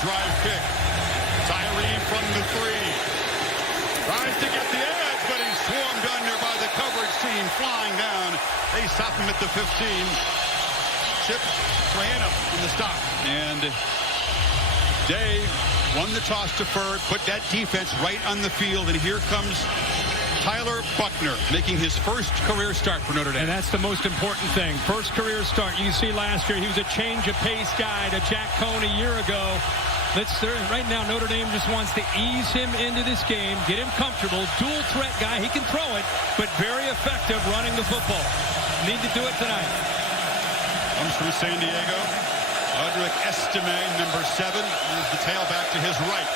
drive kick. Tyree from the 3. Tries to get the edge, but he's swarmed under by the coverage team, flying down. They stop him at the 15. Chip Trahanna on the stop. And Day won the toss deferred, put that defense right on the field, and here comes Tyler Buckner making his first career start for Notre Dame. And that's the most important thing. First career start. You see last year he was a change of pace guy to Jack Cohn a year ago. Right now Notre Dame just wants to ease him into this game, get him comfortable. Dual threat guy. He can throw it, but very effective running the football. Need to do it tonight. Comes from San Diego. Audric Estime, number 7, is the tailback to his right.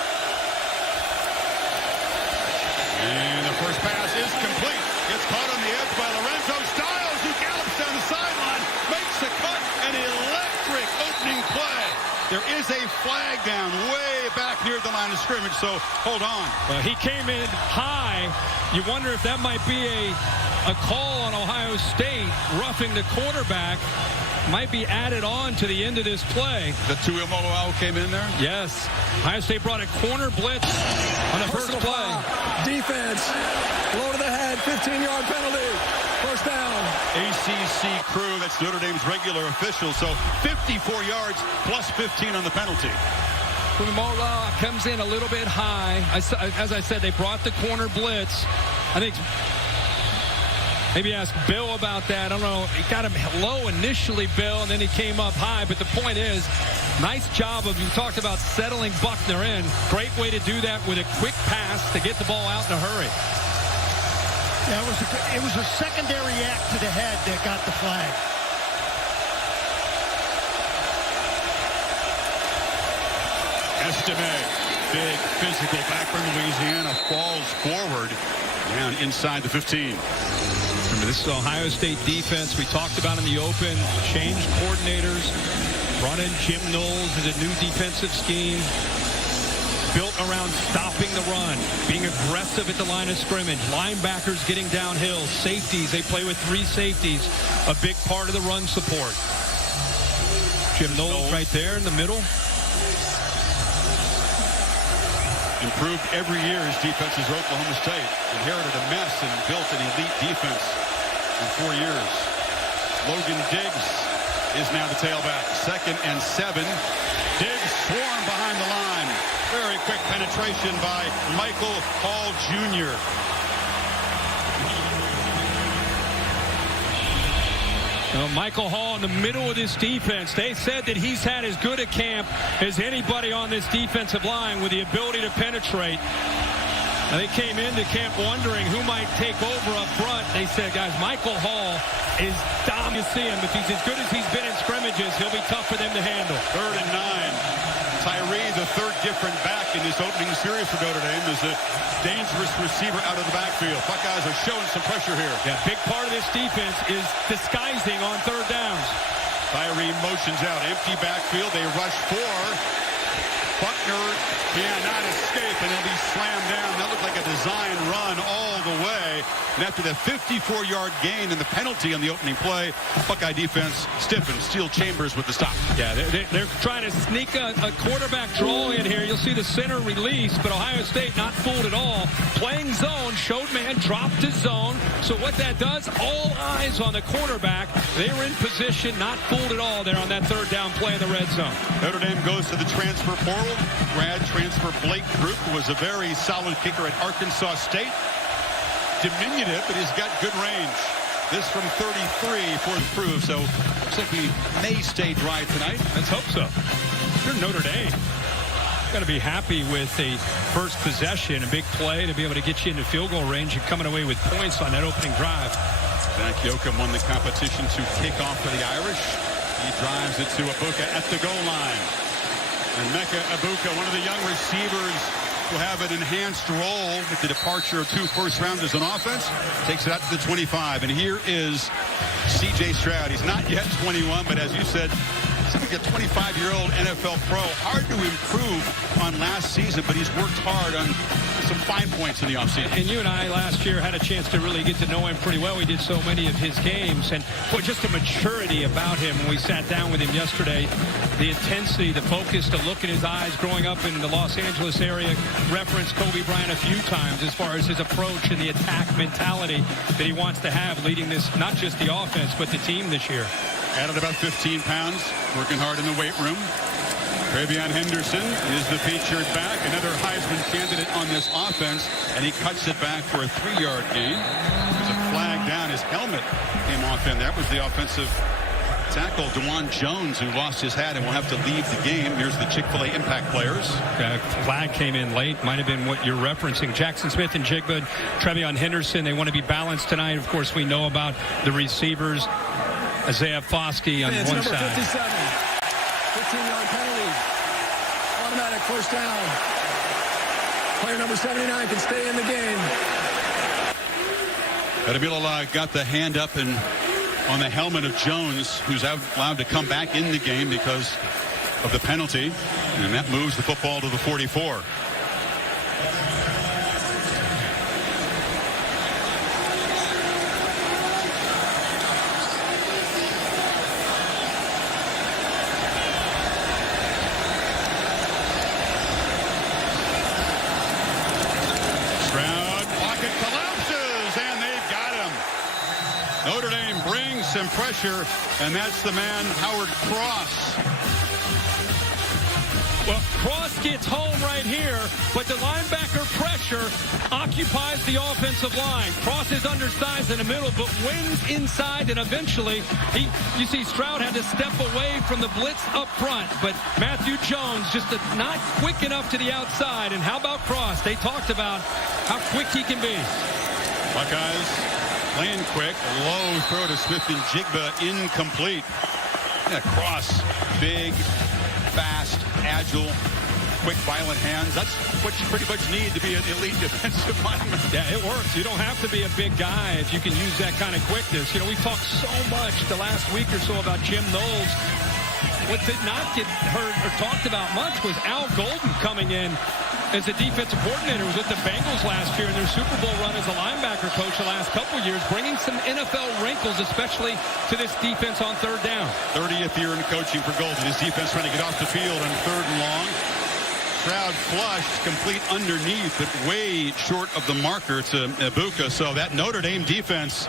And the first pass is complete. Gets caught on the edge by Lorenzo Styles, who gallops down the sideline, makes the cut, an electric opening play. There is a flag down way back near the line of scrimmage, so hold on. Well, he came in high. You wonder if that might be a call on Ohio State roughing the quarterback. Might be added on to the end of this play. The Tuimoloau came in there? Yes. Ohio State brought a corner blitz on the first play. Defense. Low to the head. 15-yard penalty. First down. ACC crew, that's Notre Dame's regular official. So 54 yards plus 15 on the penalty. Tuimoloau comes in a little bit high. As I said, they brought the corner blitz. I think maybe ask Bill about that. I don't know. He got him low initially, Bill, and then he came up high. But the point is, nice job of, you talked about settling Buckner in. Great way to do that with a quick pass to get the ball out in a hurry. Yeah, it was a secondary act to the head that got the flag. Estime, big physical back from Louisiana, falls forward down inside the 15. Remember, this is Ohio State defense we talked about in the open. Changed coordinators, brought in Jim Knowles as a new defensive scheme. Built around stopping the run, being aggressive at the line of scrimmage. Linebackers getting downhill. Safeties, they play with 3 safeties. A big part of the run support. Jim Knowles right there in the middle. Improved every year his defense is Oklahoma State. Inherited a mess and built an elite defense in 4 years. Logan Diggs is now the tailback. 2nd and 7. Diggs swarmed behind the line. Very quick penetration by Michael Hall Jr. Michael Hall in the middle of this defense. They said that he's had as good a camp as anybody on this defensive line with the ability to penetrate. Now, they came into camp wondering who might take over up front. They said, guys, Michael Hall is dominant. You see him. If he's as good as he's been in scrimmages, he'll be tough for them to handle. 3rd and 9. Tyree, the 3rd different back in this opening series for Notre Dame, is a dangerous receiver out of the backfield. Buckeyes are showing some pressure here. Yeah, big part of this defense is disguising on 3rd downs. Tyree motions out. Empty backfield. They rush 4. Buckner cannot escape, and he'll be slammed down. That looked like a design run all the way. And after that 54-yard gain and the penalty on the opening play, Buckeye defense stiffened. Steel Chambers with the stop. Yeah, they're trying to sneak a quarterback draw in here. You'll see the center release, but Ohio State not fooled at all. Playing zone, showed man, dropped his zone. So what that does, all eyes on the quarterback. They were in position, not fooled at all there on that 3rd down play in the red zone. Notre Dame goes to the transfer portal. Grad transfer Blake Group was a very solid kicker at Arkansas State. Diminutive, but he's got good range. This from 33 for the prove, so looks like he may stay dry tonight. Let's hope so. You're Notre Dame. Got to be happy with the first possession, a big play to be able to get you into field goal range and coming away with points on that opening drive. Zach Yoakum won the competition to kick off for the Irish. He drives it to Abuka at the goal line. And Mecca Abuka, one of the young receivers who have an enhanced role with the departure of 2 first-rounders on offense, takes it out to the 25. And here is C.J. Stroud. He's not yet 21, but as you said, like a 25-year-old NFL pro. Hard to improve on last season, but he's worked hard on some fine points in the offseason. And you and I last year had a chance to really get to know him pretty well. We did so many of his games, and just a maturity about him when we sat down with him yesterday. The intensity, the focus, the look in his eyes growing up in the Los Angeles area. Referenced Kobe Bryant a few times as far as his approach and the attack mentality that he wants to have leading this, not just the offense, but the team this year. Added about 15 pounds, working hard in the weight room. Travion Henderson is the featured back, another Heisman candidate on this offense, and he cuts it back for a 3-yard gain. There's a flag down. His helmet came off in. That was the offensive tackle, DeJuan Jones, who lost his hat and will have to leave the game. Here's the Chick-fil-A impact players. Flag came in late. Might have been what you're referencing. Jackson Smith and Jigba, Travion Henderson, they want to be balanced tonight. Of course, we know about the receivers. Isaiah Foskey on one side. 57. 15-yard penalty. Automatic first down. Player number 79 can stay in the game. Bill got the hand up and on the helmet of Jones, who's allowed to come back in the game because of the penalty. And that moves the football to the 44. Stroud, pocket collapses, and they've got him. Notre Dame brings some pressure, and that's the man, Howard Cross. Well, Cross gets home right here, but the linebacker pressure occupies the offensive line. Cross is undersized in the middle, but wins inside, and eventually, you see Stroud had to step away from the blitz up front, but Matthew Jones just not quick enough to the outside. And how about Cross? They talked about how quick he can be. Buckeyes playing quick, low throw to Smith and Jigba, incomplete. Yeah, Cross, big, fast, agile, quick, violent hands. That's what you pretty much need to be an elite defensive lineman. Yeah, it works. You don't have to be a big guy if you can use that kind of quickness. You know, we talked so much the last week or so about Jim Knowles. What did not get heard or talked about much was Al Golden coming in as a defensive coordinator. Was with the Bengals last year in their Super Bowl run as a linebacker coach the last couple years, bringing some NFL wrinkles, especially to this defense on third down. 30th year in coaching for Golden. His defense trying to get off the field on 3rd and long. Stroud flushed, complete underneath, but way short of the marker to Ibuka. So that Notre Dame defense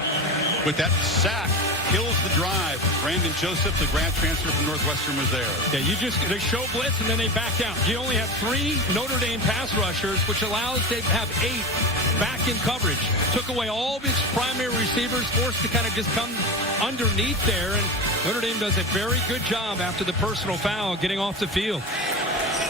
with that sack kills the drive. Brandon Joseph, the grad transfer from Northwestern, was there. Yeah, they show blitz and then they back out. You only have 3 Notre Dame pass rushers, which allows they to have 8 back in coverage. Took away all of his primary receivers, forced to kind of just come underneath there, and Notre Dame does a very good job after the personal foul getting off the field.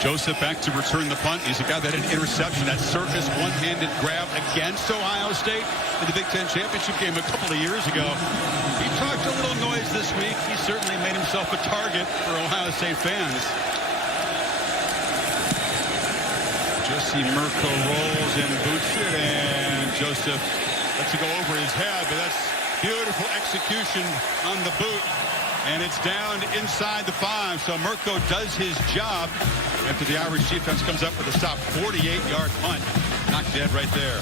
Joseph back to return the punt. He's a guy that had an interception, that circus one-handed grab against Ohio State in the Big Ten championship game a couple of years ago. He talked a little noise this week. He certainly made himself a target for Ohio State fans. Jesse Mirko rolls and boots it, and Joseph lets it go over his head, but that's beautiful execution on the boot. And it's down inside the 5. So Mirko does his job after the Irish defense comes up with a stop. 48-yard punt. Knocked dead right there.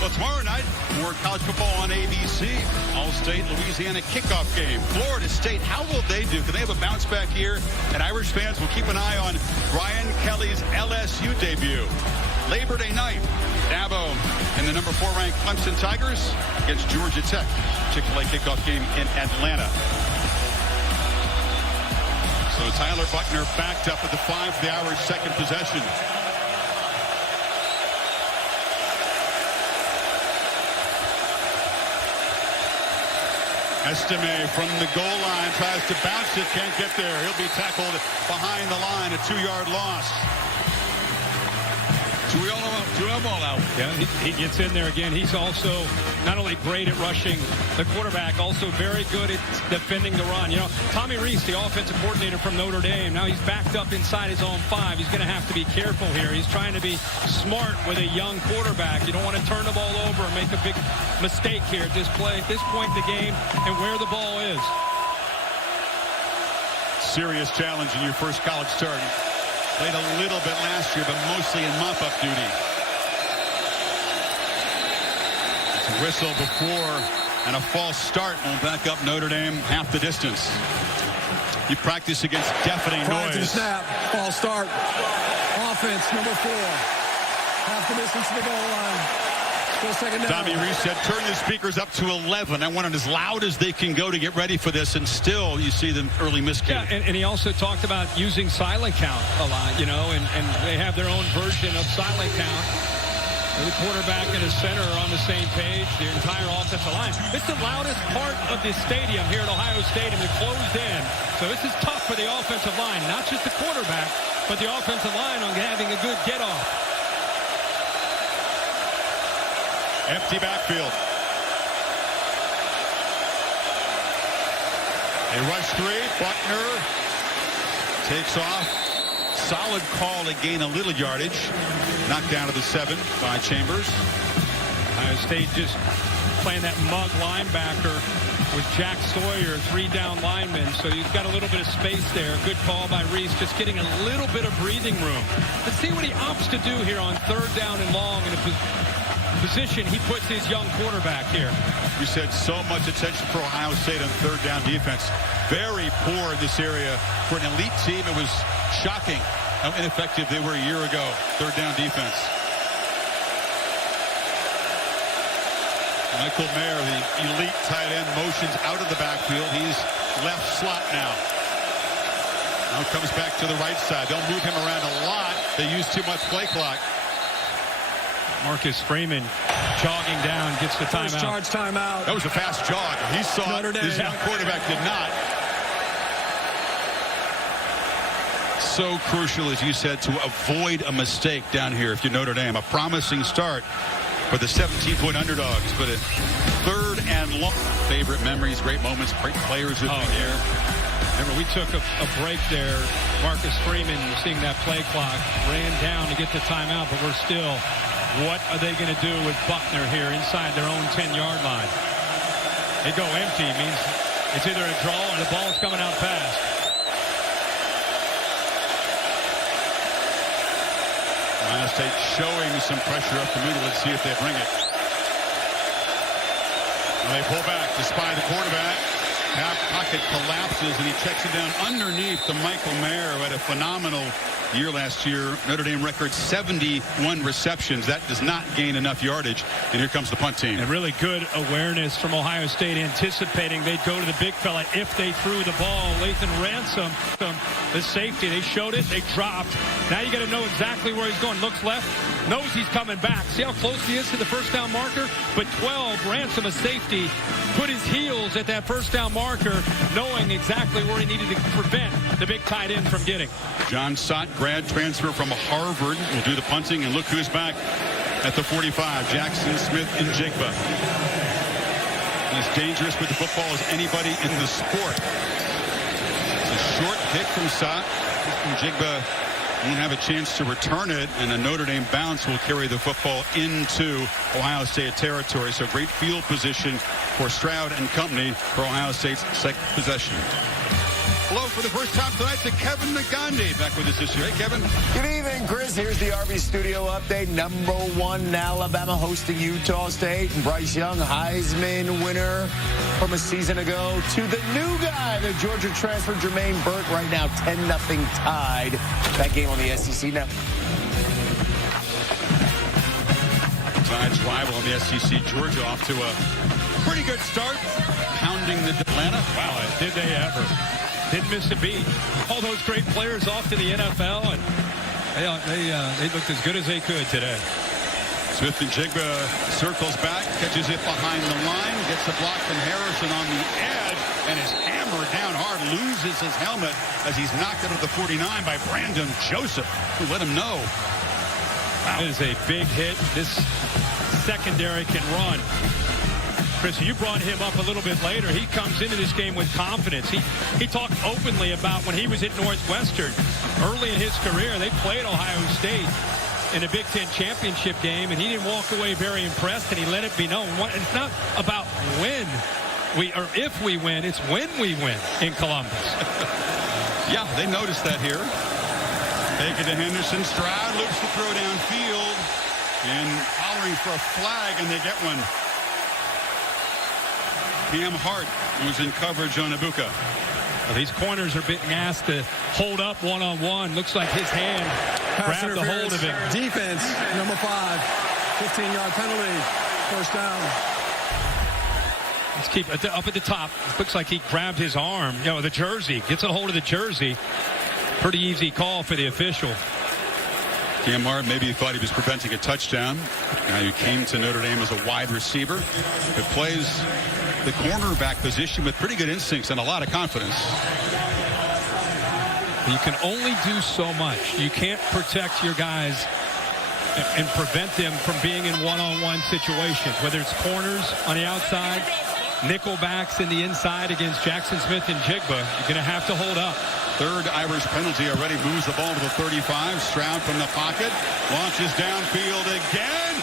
Well, tomorrow night, more college football on ABC. All-State Louisiana kickoff game. Florida State, how will they do? Can they have a bounce back here? And Irish fans will keep an eye on Brian Kelly's LSU debut. Labor Day night, Dabo and the number 4 ranked Clemson Tigers against Georgia Tech. Chick-fil-A kickoff game in Atlanta. So Tyler Buckner backed up at the 5 for the Irish second possession. Estime from the goal line tries to bounce it, can't get there. He'll be tackled behind the line, a 2-yard loss. Two-ball out. Yeah, he gets in there again. He's also not only great at rushing the quarterback, also very good at defending the run. You know, Tommy Rees, the offensive coordinator from Notre Dame, now he's backed up inside his own 5. He's going to have to be careful here. He's trying to be smart with a young quarterback. You don't want to turn the ball over and make a big mistake here at this point in the game and where the ball is. serious challenge in your first college start. Played a little bit last year, but mostly in mop-up duty. It's a whistle before, and a false start will back up Notre Dame half the distance. You practice against deafening noise. Snap, false start. Offense, number 4. Half the distance to the goal line. Still second down. Tommy Rees said, turn the speakers up to 11. I want it as loud as they can go to get ready for this, and still you see them early miscue. Yeah, and he also talked about using silent count a lot, you know, and they have their own version of silent count. The quarterback and his center are on the same page, the entire offensive line. It's the loudest part of the stadium here at Ohio State, and they're closed in. So this is tough for the offensive line, not just the quarterback, but the offensive line on having a good get-off. Empty backfield. They rush 3. Buckner takes off. Solid call to gain a little yardage. Knocked down to the 7 by Chambers. Ohio State just playing that mug linebacker with Jack Sawyer, 3 down linemen. So you've got a little bit of space there. Good call by Reese, just getting a little bit of breathing room. Let's see what he opts to do here on 3rd down and long in a position he puts his young quarterback here. You said so much attention for Ohio State on 3rd down defense. Very poor in this area. For an elite team, it was shocking how ineffective they were a year ago. 3rd down defense. Michael Mayer, the elite tight end, motions out of the backfield. He's left slot now. Now comes back to the right side. They'll move him around a lot. They use too much play clock. Marcus Freeman jogging down, gets the timeout. Charge timeout. That was a fast jog. He saw it. His young quarterback did not. So crucial, as you said, to avoid a mistake down here if you're Notre Dame. A promising start for the 17-point underdogs, but a 3rd and long. Favorite memories, great moments, great players with me here. Remember, we took a break there. Marcus Freeman, seeing that play clock, ran down to get the timeout, but we're still, what are they going to do with Buckner here inside their own 10-yard line? They go empty, means it's either a draw or the ball's coming out fast. Ohio State showing some pressure up the middle. Let's see if they bring it. Well, they pull back to spy the quarterback. Half pocket collapses, and he checks it down underneath to Michael Mayer, who had a phenomenal year last year. Notre Dame record 71 receptions. That does not gain enough yardage. And here comes the punt team. And really good awareness from Ohio State, anticipating they'd go to the big fella if they threw the ball. Lathan Ransom, the safety, they showed it, they dropped. Now you got to know exactly where he's going. Looks left, knows he's coming back. See how close he is to the first down marker? But 12, Ransom, a safety, put his heels at that first down marker, knowing exactly where he needed to prevent the big tight end from getting. John Sott, grad transfer from Harvard, will do the punting, and look who's back at the 45. Jackson Smith and Jigba. As dangerous with the football as anybody in the sport. It's a short kick from Sott. Jigba won't have a chance to return it, and a Notre Dame bounce will carry the football into Ohio State territory. So great field position for Stroud and company for Ohio State's second possession. Hello for the first time tonight to Kevin McGandhi back with us this year. Hey, Kevin. Good evening, Chris. Here's the RV Studio update. Number 1, Alabama hosting Utah State. And Bryce Young, Heisman winner from a season ago, to the new guy, the Georgia transfer, Jermaine Burke. Right now, 10-0 tied. That game on the SEC Network. Tide's rival in the SEC, Georgia, off to a pretty good start, pounding the Atlanta. Wow, did they ever. Didn't miss a beat. All those great players off to the NFL, and they looked as good as they could today. Smith and Jigba circles back, catches it behind the line, gets the block from Harrison on the edge, and is hammered down hard, loses his helmet as he's knocked out of the 49 by Brandon Joseph, who let him know. Wow. It is a big hit. This secondary can run. Chris, you brought him up a little bit later. He comes into this game with confidence. He talked openly about when he was at Northwestern. Early in his career, they played Ohio State in a Big Ten championship game, and he didn't walk away very impressed, and he let it be known. It's not about when we, or if we win, it's when we win in Columbus. Yeah, they noticed that here. Take it to Henderson. Stroud looks to throw downfield and hollering for a flag, and they get one. Cam Hart was in coverage on Ibuka. Well, these corners are being asked to hold up one-on-one. Looks like his hand grabbed the hold of him. Defense, number 5. 15-yard penalty. First down. Let's keep it up at the top. Looks like he grabbed his arm. You know, the jersey. Gets a hold of the jersey. Pretty easy call for the official. Cam Hart maybe he thought he was preventing a touchdown. Now he came to Notre Dame as a wide receiver. It plays the cornerback position with pretty good instincts and a lot of confidence. You can only do so much. You can't protect your guys and prevent them from being in one-on-one situations, whether it's corners on the outside, nickelbacks in the inside against Jackson Smith and Jigba. You're going to have to hold up. Third Irish penalty already, moves the ball to the 35. Stroud from the pocket, launches downfield again.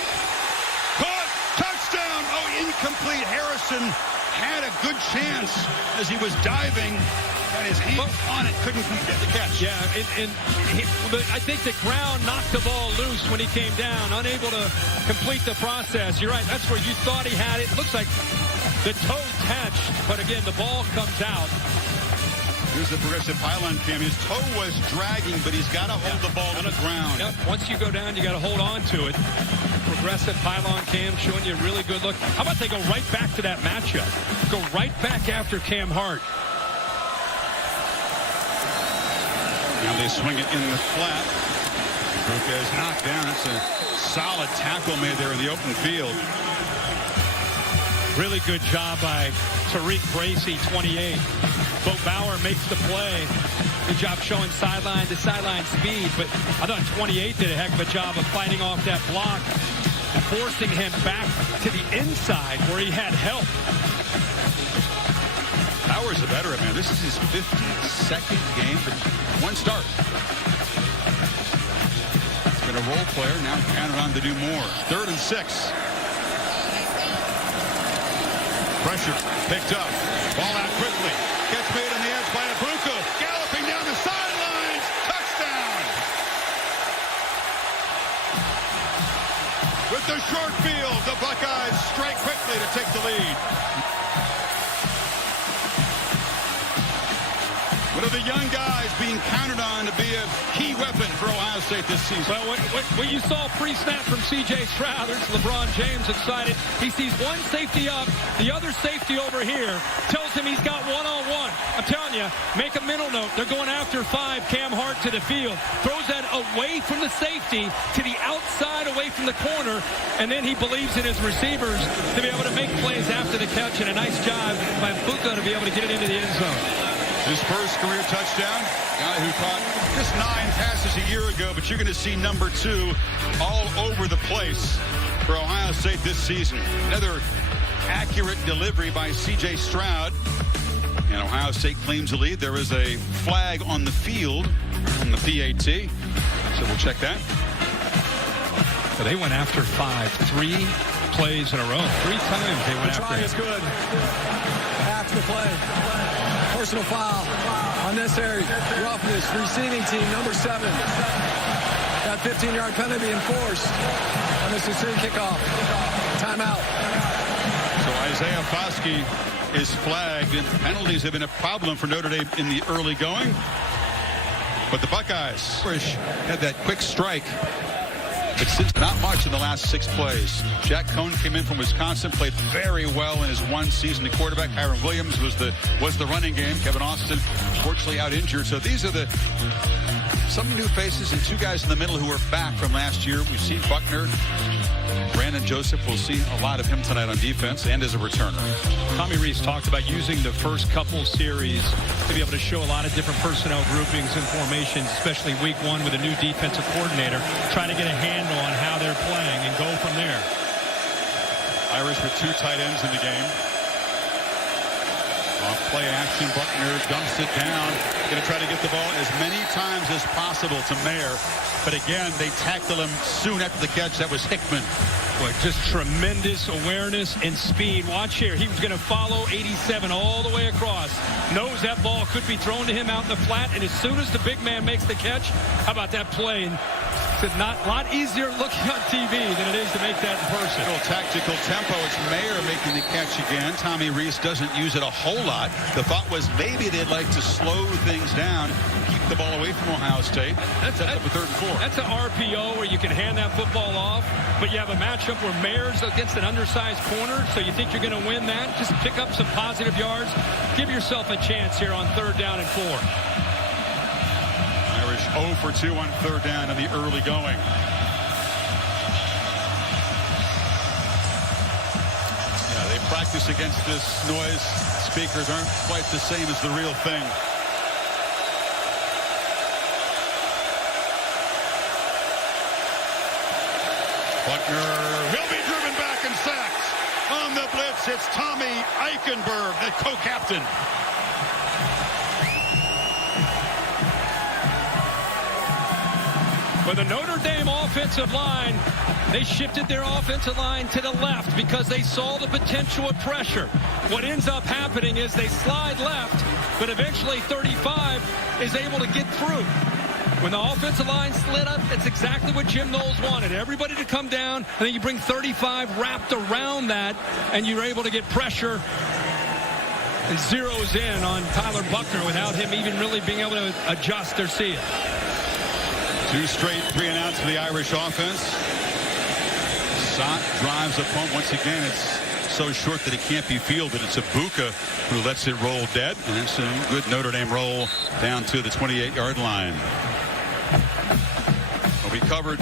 Caught, touchdown. Oh, incomplete. Harrison had a good chance as he was diving. Got his hands on it, couldn't get the catch. Yeah, but I think the ground knocked the ball loose when he came down, unable to complete the process. You're right, that's where you thought he had it. Looks like the toe touched, but again, the ball comes out. Here's the progressive pylon cam. His toe was dragging, but he's got to hold the ball to the ground. Yep. Once you go down, you got to hold on to it. Progressive pylon cam showing you a really good look. How about they go right back to that matchup? Go right back after Cam Hart. Now they swing it in the flat. Ibuka is knocked down. It's a solid tackle made there in the open field. Really good job by Tariq Bracy, 28. Bo Bauer makes the play. Good job showing sideline to sideline speed, but I thought 28 did a heck of a job of fighting off that block and forcing him back to the inside where he had help. Bauer's a veteran, man. This is his 52nd game, but one start. He's been a role player, now counted on to do more. 3rd and 6. Pressure picked up. Ball out quickly. Gets made on the edge by Ibuka. Galloping down the sidelines. Touchdown. With the short field, the Buckeyes strike quickly to take the lead. One of the young guys being counted on to be a key weapon for Ohio State this season. Well, what you saw pre-snap from C.J. Stroud, there's LeBron James excited. He sees one safety up, the other safety over here, tells him he's got one-on-one. I'm telling you, make a mental note. They're going after 5, Cam Hart to the field. Throws that away from the safety to the outside, away from the corner, and then he believes in his receivers to be able to make plays after the catch, and a nice job by Ibuka to be able to get it into the end zone. His first career touchdown, guy who caught just 9 passes a year ago, but you're going to see number 2 all over the place for Ohio State this season. Another accurate delivery by C.J. Stroud. And Ohio State claims the lead. There is a flag on the field on the PAT, so we'll check that. So they went after 5, 3 plays in a row. 3 times they went after him. The try is good. After the play. Personal foul. Unnecessary roughness. Receiving team, number 7. That 15-yard penalty enforced on this extreme kickoff. Timeout. So Isaiah Foskey is flagged, and penalties have been a problem for Notre Dame in the early going. But the Buckeyes had that quick strike. But since not much in the last 6 plays. Jack Cohn came in from Wisconsin, played very well in his one season at quarterback. Kyron Williams was the running game. Kevin Austin, fortunately, out injured. So these are some new faces and 2 guys in the middle who are back from last year. We've seen Buckner. Brandon Joseph, we'll see a lot of him tonight on defense and as a returner. Tommy Rees talked about using the first couple series to be able to show a lot of different personnel groupings and formations, especially week 1 with a new defensive coordinator, try to get a handle on how they're playing and go from there. Irish with 2 tight ends in the game. Off play action, Buckner dumps it down. Going to try to get the ball as many times as possible to Mayer. But again, they tackle him soon after the catch. That was Hickman. Boy, just tremendous awareness and speed. Watch here. He was going to follow 87 all the way across. Knows that ball could be thrown to him out in the flat, and as soon as the big man makes the catch, how about that play? And it's a lot easier looking on TV than it is to make that in person. Little tactical tempo. It's Mayer making the catch again. Tommy Reese doesn't use it a whole lot. The thought was maybe they'd like to slow things down, keep the ball away from Ohio State. That's up a 3rd and 4. That's an RPO where you can hand that football off, but you have a matchup where Mayer's against an undersized corner, so you think you're going to win that. Just pick up some positive yards. Give yourself a chance here on 3rd down and 4. 0 for 2 on 3rd down in the early going. Yeah, they practice against this noise. Speakers aren't quite the same as the real thing. Buckner, he'll be driven back and sacked. On the blitz, it's Tommy Eichenberg, the co-captain. For the Notre Dame offensive line, they shifted their offensive line to the left because they saw the potential of pressure. What ends up happening is they slide left, but eventually 35 is able to get through. When the offensive line slid up, it's exactly what Jim Knowles wanted. Everybody to come down, and then you bring 35 wrapped around that, and you're able to get pressure and zeroes in on Tyler Buckner without him even really being able to adjust or see it. 2 straight 3-and-outs for the Irish offense. Sott drives the punt once again. It's so short that it can't be fielded. It's Ibuka who lets it roll dead, and it's a good Notre Dame roll down to the 28-yard line. Well, we covered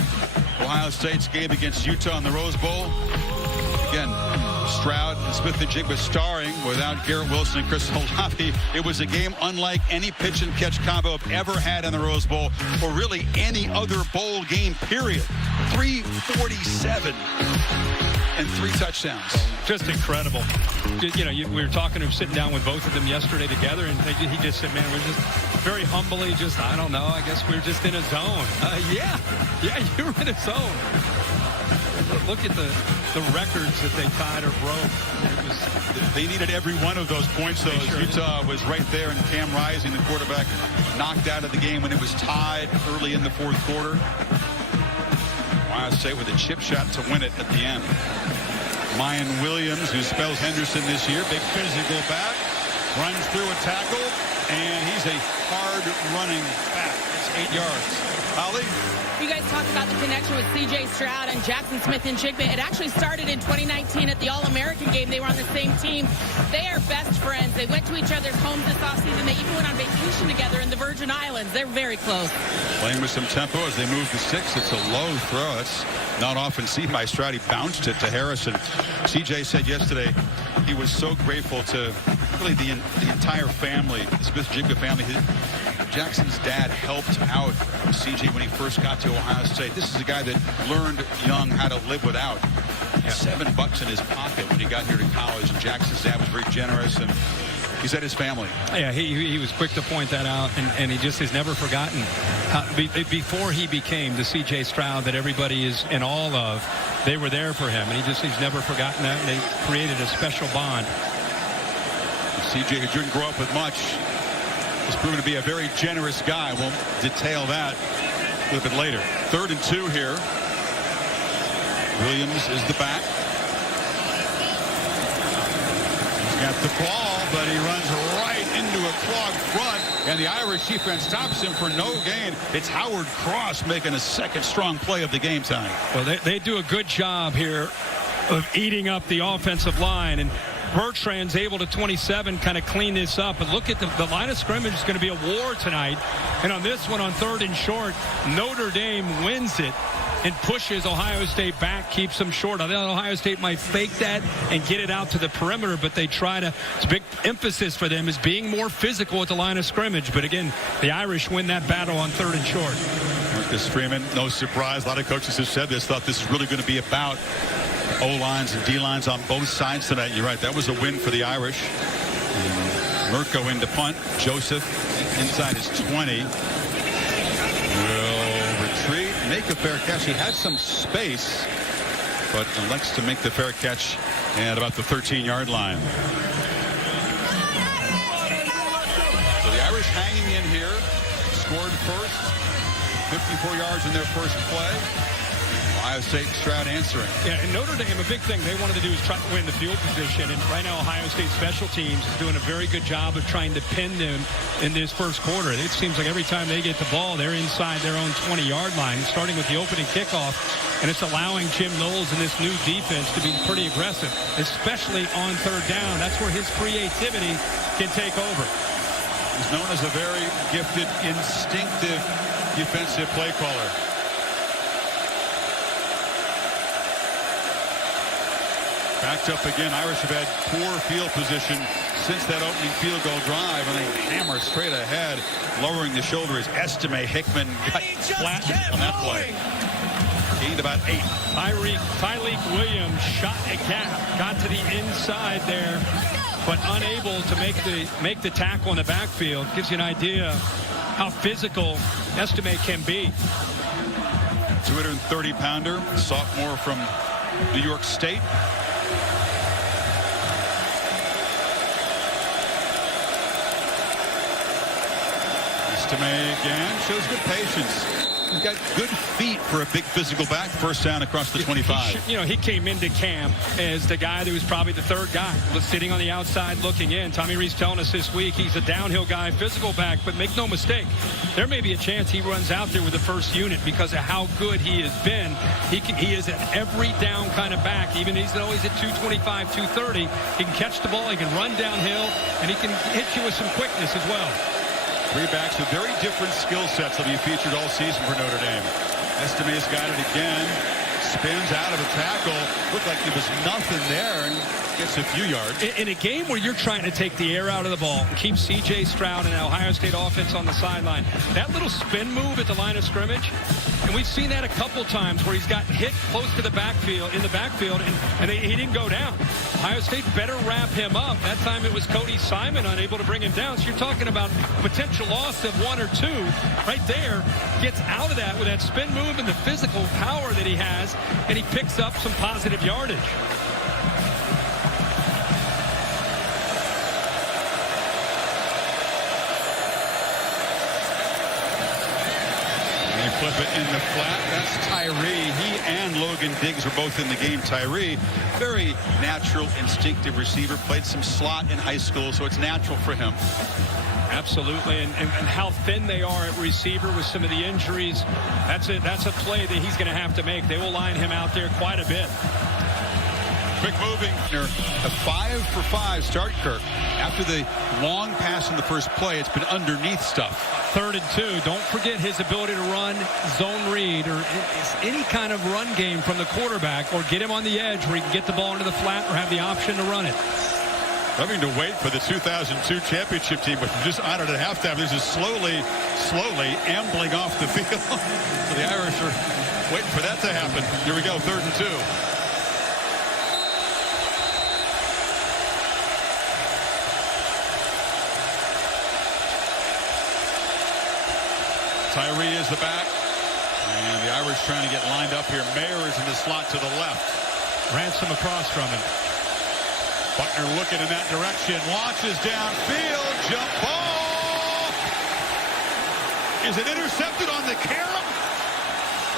Ohio State's game against Utah in the Rose Bowl. Again, Stroud and Smith-Njigba starring without Garrett Wilson and Chris Olave. It was a game unlike any pitch and catch combo I've ever had in the Rose Bowl, or really any other bowl game, period. 347 and 3 touchdowns. Just incredible. You know, we were talking to him, sitting down with both of them yesterday together, and he just said, man, we're just very humbly just, I don't know, I guess we're just in a zone. Yeah, you were in a zone. Look at the records that they tied or broke. They needed every one of those points, though. Sure Utah was right there, and Cam Rising, the quarterback, knocked out of the game when it was tied early in the 4th quarter. Ohio State with a chip shot to win it at the end. Mayan Williams, who spells Henderson this year, big physical back, runs through a tackle, and he's a hard-running back. It's 8 yards. Holly? You guys talked about the connection with C.J. Stroud and Jackson Smith-Njigba. It actually started in 2019 at the All-American game. They were on the same team. They are best friends. They went to each other's homes this offseason. They even went on vacation together in the Virgin Islands. They're very close. Playing with some tempo as they move to 6. It's a low throw. That's not often seen by Stroud. He bounced it to Harrison. C.J. said yesterday he was so grateful to really the entire family, the Smith-Njigba family. Jackson's dad helped out C.J. when he first got to Ohio State. This is a guy that learned young how to live without. $7 in his pocket when he got here to college, and Jackson's dad was very generous, and he's at his family. Yeah, he was quick to point that out, and he just has never forgotten how, before he became the C.J. Stroud that everybody is in awe of. They were there for him, and he's never forgotten that, and they created a special bond. C.J., who didn't grow up with much, has proven to be a very generous guy. We'll detail that a little bit later. 3rd and 2 here. Williams is the back. He's got the ball, but he runs right into a clogged front, and the Irish defense stops him for no gain. It's Howard Cross making a second strong play of the game time. Well, they do a good job here of eating up the offensive line, and Bertrand's able to 27 kind of clean this up. But look at the line of scrimmage is going to be a war tonight. And on this one, on 3rd and short, Notre Dame wins it and pushes Ohio State back, keeps them short. I think Ohio State might fake that and get it out to the perimeter, but they try to. It's a big emphasis for them is being more physical at the line of scrimmage. But again, the Irish win that battle on 3rd and short. Marcus Freeman, no surprise. A lot of coaches have said this, thought this is really going to be about O-lines and D-lines on both sides tonight. You're right. That was a win for the Irish. And Mirko into punt. Joseph inside his 20. Will retreat, make a fair catch. He had some space. but elects to make the fair catch at about the 13-yard line. So the Irish hanging in here, scored first, 54 yards in their first play. Ohio State, Stroud answering. Yeah, and Notre Dame, a big thing they wanted to do is try to win the field position. And right now, Ohio State special teams is doing a very good job of trying to pin them in this first quarter. It seems like every time they get the ball, they're inside their own 20-yard line, starting with the opening kickoff. And it's allowing Jim Knowles and this new defense to be pretty aggressive, especially on third down. That's where his creativity can take over. He's known as a very gifted, instinctive defensive play caller. Backed up again. Irish have had poor field position since that opening field goal drive, and they hammer straight ahead, lowering the shoulder as Estime Hickman got flattened on that play. Gained about 8. Tyleek Williams shot a gap, got to the inside there, but unable to make the tackle in the backfield. Gives you an idea how physical Estime can be. 230-pounder, sophomore from New York State. Estime again shows good patience. He's got good feet for a big physical back. First down across the 25. He came into camp as the guy that was probably the third guy, sitting on the outside looking in. Tommy Rees telling us this week he's a downhill guy, physical back, but make no mistake, there may be a chance he runs out there with the first unit because of how good he has been. He is an every down kind of back. Even he's always at 225, 230. He can catch the ball, he can run downhill, and he can hit you with some quickness as well. 3 backs with very different skill sets will be featured all season for Notre Dame. Estime's got it again. Spins out of a tackle. Looked like there was nothing there and gets a few yards. In a game where you're trying to take the air out of the ball and keep C.J. Stroud and Ohio State offense on the sideline, that little spin move at the line of scrimmage, and we've seen that a couple times where he's got hit close to the backfield, and he didn't go down. Ohio State better wrap him up. That time it was Cody Simon unable to bring him down. So you're talking about potential loss of 1 or 2 right there. Gets out of that with that spin move and the physical power that he has, and he picks up some positive yardage. Flip it in the flat. That's Tyree. He and Logan Diggs were both in the game. Tyree, very natural, instinctive receiver. Played some slot in high school, so it's natural for him. Absolutely, and how thin they are at receiver with some of the injuries. That's a play that he's going to have to make. They will line him out there quite a bit. Quick moving. A 5-for-5 start, Kirk. After the long pass in the first play, it's been underneath stuff. 3rd and 2. Don't forget his ability to run zone read or any kind of run game from the quarterback, or get him on the edge where he can get the ball into the flat or have the option to run it. Having to wait for the 2002 championship team, but just honored at halftime. This is slowly ambling off the field. So the Irish are waiting for that to happen. Here we go, 3rd and 2. Tyree is the back, and the Irish trying to get lined up here. Mayer is in the slot to the left. Ransom across from him. Buckner looking in that direction, launches downfield, jump ball. Is it intercepted on the carom?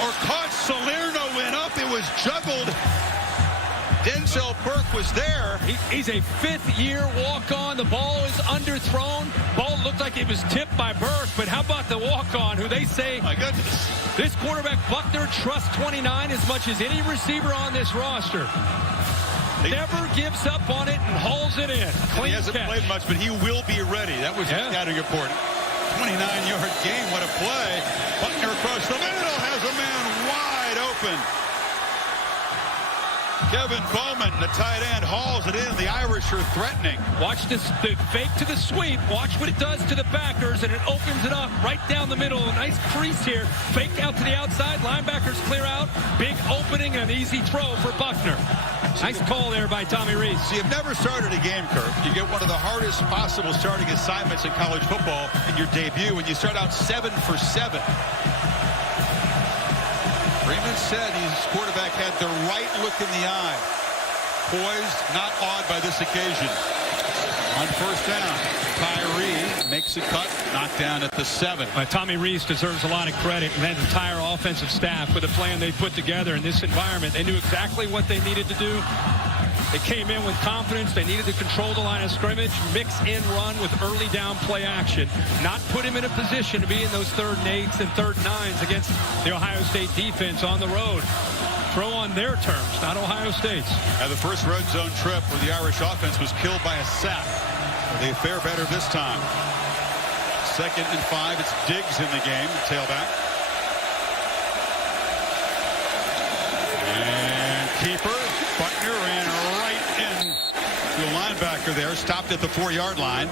Or caught? Salerno went up, it was juggled. Denzel Burke was there. He's a 5th-year walk-on. The ball is underthrown. Ball looked like it was tipped by Burke, but how about the walk-on, who they say, my goodness, this quarterback Buckner trusts 29 as much as any receiver on this roster. Never gives up on it and hauls it in. He hasn't played much, but he will be ready. That was his scouting report. 29-yard game. What a play. Buckner across the middle has a man wide open. Kevin Bowman, the tight end, hauls it in. The Irish are threatening. Watch this, the fake to the sweep. Watch what it does to the backers, and it opens it up right down the middle. A nice crease here. Fake out to the outside. Linebackers clear out. Big opening and an easy throw for Buckner. Nice call there by Tommy Rees. So you've never started a game, Kirk. You get one of the hardest possible starting assignments in college football in your debut when you start out 7 for 7. Freeman said his quarterback had the right look in the eye. Poised, not awed by this occasion. On first down, Tyree makes a cut, knocked down at the 7. Tommy Rees deserves a lot of credit, and that entire offensive staff with the plan they put together in this environment. They knew exactly what they needed to do. They came in with confidence. They needed to control the line of scrimmage, mix in run with early down play action, not put him in a position to be in those 3rd and 8s and 3rd and 9s against the Ohio State defense on the road. Throw on their terms, not Ohio State's. The first red zone trip where the Irish offense was killed by a sack. They fare better this time. 2nd and 5. It's Diggs in the game, tailback. And keeper, Buckner ran right in to a linebacker there, stopped at the 4-yard line.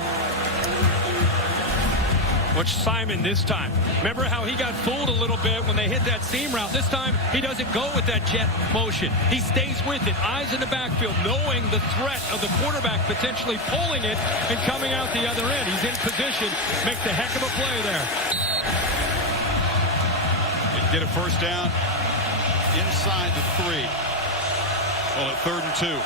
Watch Simon this time. Remember how he got fooled a little bit when they hit that seam route? This time, he doesn't go with that jet motion. He stays with it, eyes in the backfield, knowing the threat of the quarterback potentially pulling it and coming out the other end. He's in position, makes a heck of a play there. Didn't get a first down inside the 3. Well, at 3rd and 2.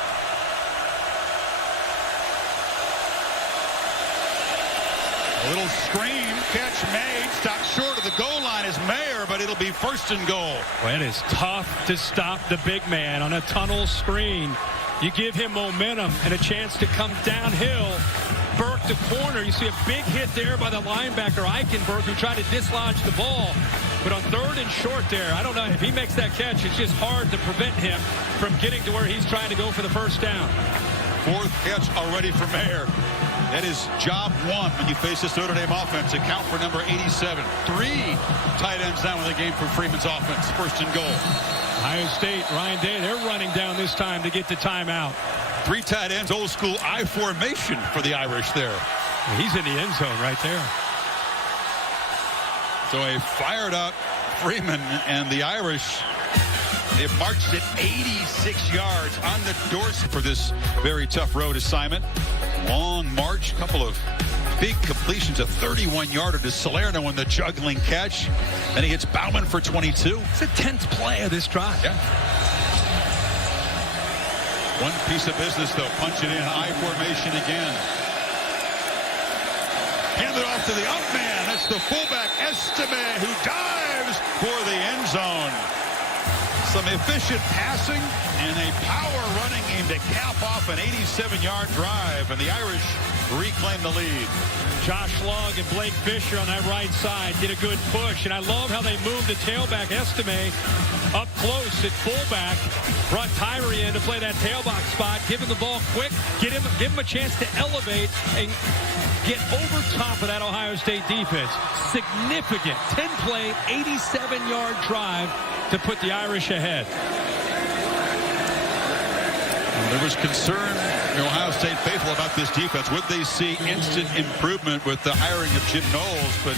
A little screen, catch made, stopped short of the goal line is Mayer, but it'll be 1st and goal. Well, it is tough to stop the big man on a tunnel screen. You give him momentum and a chance to come downhill. Burke the corner. You see a big hit there by the linebacker, Eichenberg, who tried to dislodge the ball. But on 3rd and short there, I don't know if he makes that catch. It's just hard to prevent him from getting to where he's trying to go for the first down. 4th catch already for Mayer. That is job 1 when you face this Notre Dame offense. Account for number 87. 3 tight ends down in the game for Freeman's offense. 1st and goal. Ohio State, Ryan Day, they're running down this time to get the timeout. 3 tight ends, old school I formation for the Irish there. He's in the end zone right there. So a fired up Freeman, and the Irish, they've marched it 86 yards on the doorstep for this very tough road assignment. Long march, couple of big completions, a 31-yarder to Salerno on the juggling catch. Then he hits Bauman for 22. It's the 10th play of this drive. Yeah. One piece of business, though. Punch it in, I formation again. Hand it off to the up man. That's the fullback, Estime, who dives for the end zone. Some efficient passing and a power running game to cap off an 87-yard drive, and the Irish reclaim the lead. Josh Long and Blake Fisher on that right side did a good push, and I love how they moved the tailback Estime up close at fullback. Brought Tyree in to play that tailback spot, give him the ball quick, give him a chance to elevate and get over top of that Ohio State defense. Significant 10-play, 87-yard drive to put the Irish ahead. There was concern in Ohio State faithful about this defense. Would they see instant improvement with the hiring of Jim Knowles? But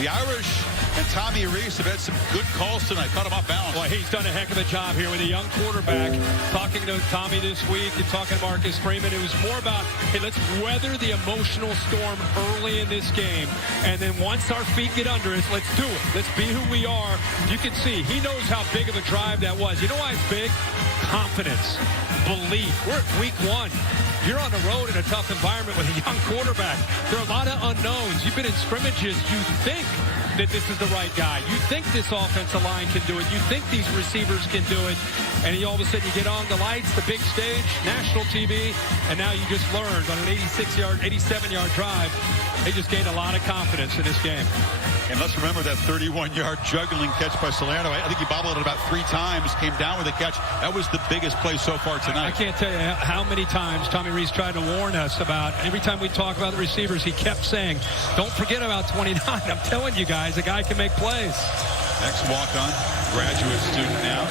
the Irish and Tommy Rees have had some good calls tonight. Caught him off balance. Well, he's done a heck of a job here with a young quarterback. Talking to Tommy this week and talking to Marcus Freeman, it was more about, hey, let's weather the emotional storm early in this game. And then once our feet get under us, let's do it. Let's be who we are. You can see he knows how big of a drive that was. You know why it's big? Confidence, belief. We're at week 1. You're on the road in a tough environment with a young quarterback. There are a lot of unknowns. You've been in scrimmages. You think that this is the right guy. You think this offensive line can do it. You think these receivers can do it. And all of a sudden you get on the lights, the big stage, national TV, and now you just learned on an 87-yard drive, they just gained a lot of confidence in this game. And let's remember that 31-yard juggling catch by Salerno. I think he bobbled it about 3 times, came down with a catch. That was the biggest play so far tonight. I can't tell you how many times Tommy Rees tried to warn us about, every time we talk about the receivers, he kept saying, don't forget about 29. I'm telling you guys, a guy can make plays. Next walk-on, graduate student now.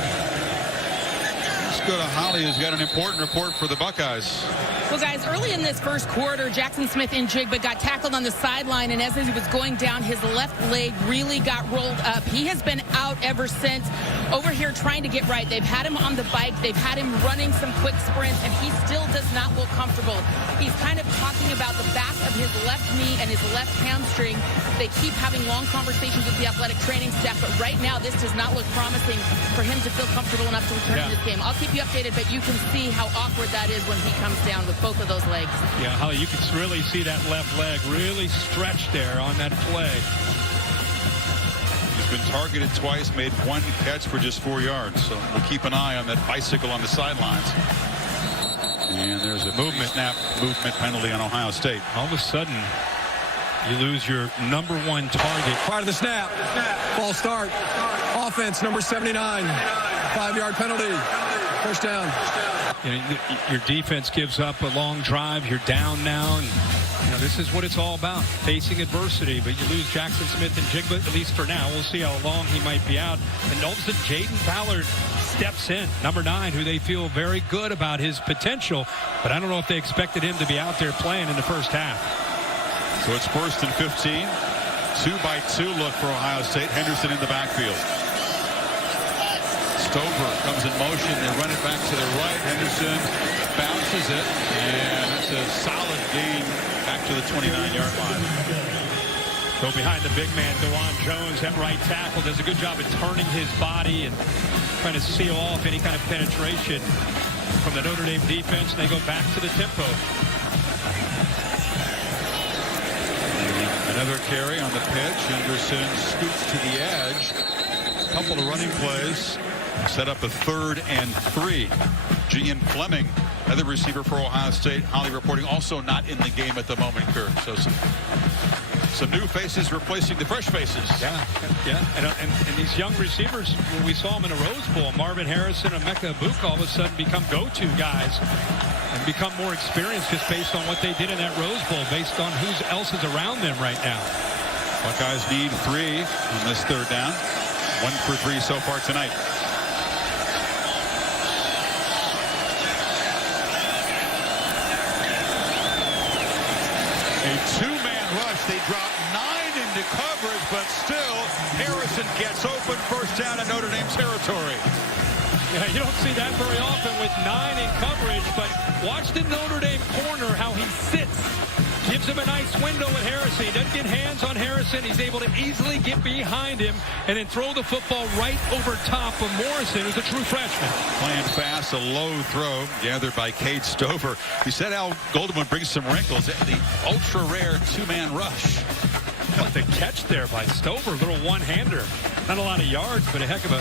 Let's go to Holly, who's got an important report for the Buckeyes. Well, guys, early in this first quarter, Jackson Smith-Njigba got tackled on the sideline, and as he was going down, his left leg really got rolled up. He has been out ever since, over here trying to get right. They've had him on the bike. They've had him running some quick sprints, and he still does not look comfortable. He's kind of talking about the back of his left knee and his left hamstring. They keep having long conversations with the athletic training staff, but right now this does not look promising for him to feel comfortable enough to return to this game. I'll keep you updated, but you can see how awkward that is when he comes down with both of those legs. Yeah, Holly, you can really see that left leg really stretched there on that play. He's been targeted twice, made one catch for just 4 yards. So we'll keep an eye on that bicycle on the sidelines. And there's a movement penalty on Ohio State. All of a sudden, you lose your number one target. Prior to the snap. False start. Offense, number 79. 5-yard penalty. First down. You know, your defense gives up a long drive. You're down now. And, you know, this is what it's all about, facing adversity. But you lose Jackson Smith-Njigba, at least for now. We'll see how long he might be out. And all of a sudden, Jaden Ballard steps in, number 9, who they feel very good about his potential. But I don't know if they expected him to be out there playing in the first half. So it's 1st and 15. 2-by-2 look for Ohio State. Henderson in the backfield. Stover comes in motion. They run it back to the right. Henderson bounces it, and it's a solid gain back to the 29-yard line. Go behind the big man, DeJuan Jones, at right tackle, does a good job of turning his body and trying to seal off any kind of penetration from the Notre Dame defense. They go back to the tempo. Another carry on the pitch. Henderson scoots to the edge. A couple of running plays. Set up a 3rd and 3. Gian Fleming, another receiver for Ohio State. Holly reporting also not in the game at the moment, Kirk. So some new faces replacing the fresh faces. Yeah. And these young receivers, when we saw them in a Rose Bowl, Marvin Harrison and Emeka Egbuka all of a sudden become go-to guys and become more experienced just based on what they did in that Rose Bowl, based on who else is around them right now. Buckeyes need 3 on this 3rd down. 1 for 3 so far tonight. A 2-man rush. They drop 9 into coverage, but still Harrison gets open. First down in Notre Dame territory. Yeah, you don't see that very often with 9 in coverage, but watch the Notre Dame corner, how he sits. Gives him a nice window with Harrison. He doesn't get hands on Harrison. He's able to easily get behind him and then throw the football right over top of Morrison, who's a true freshman. Playing fast, a low throw gathered by Cade Stover. We said Al Golden would bring some wrinkles. The ultra-rare 2-man rush. But the catch there by Stover, little one-hander. Not a lot of yards, but a heck of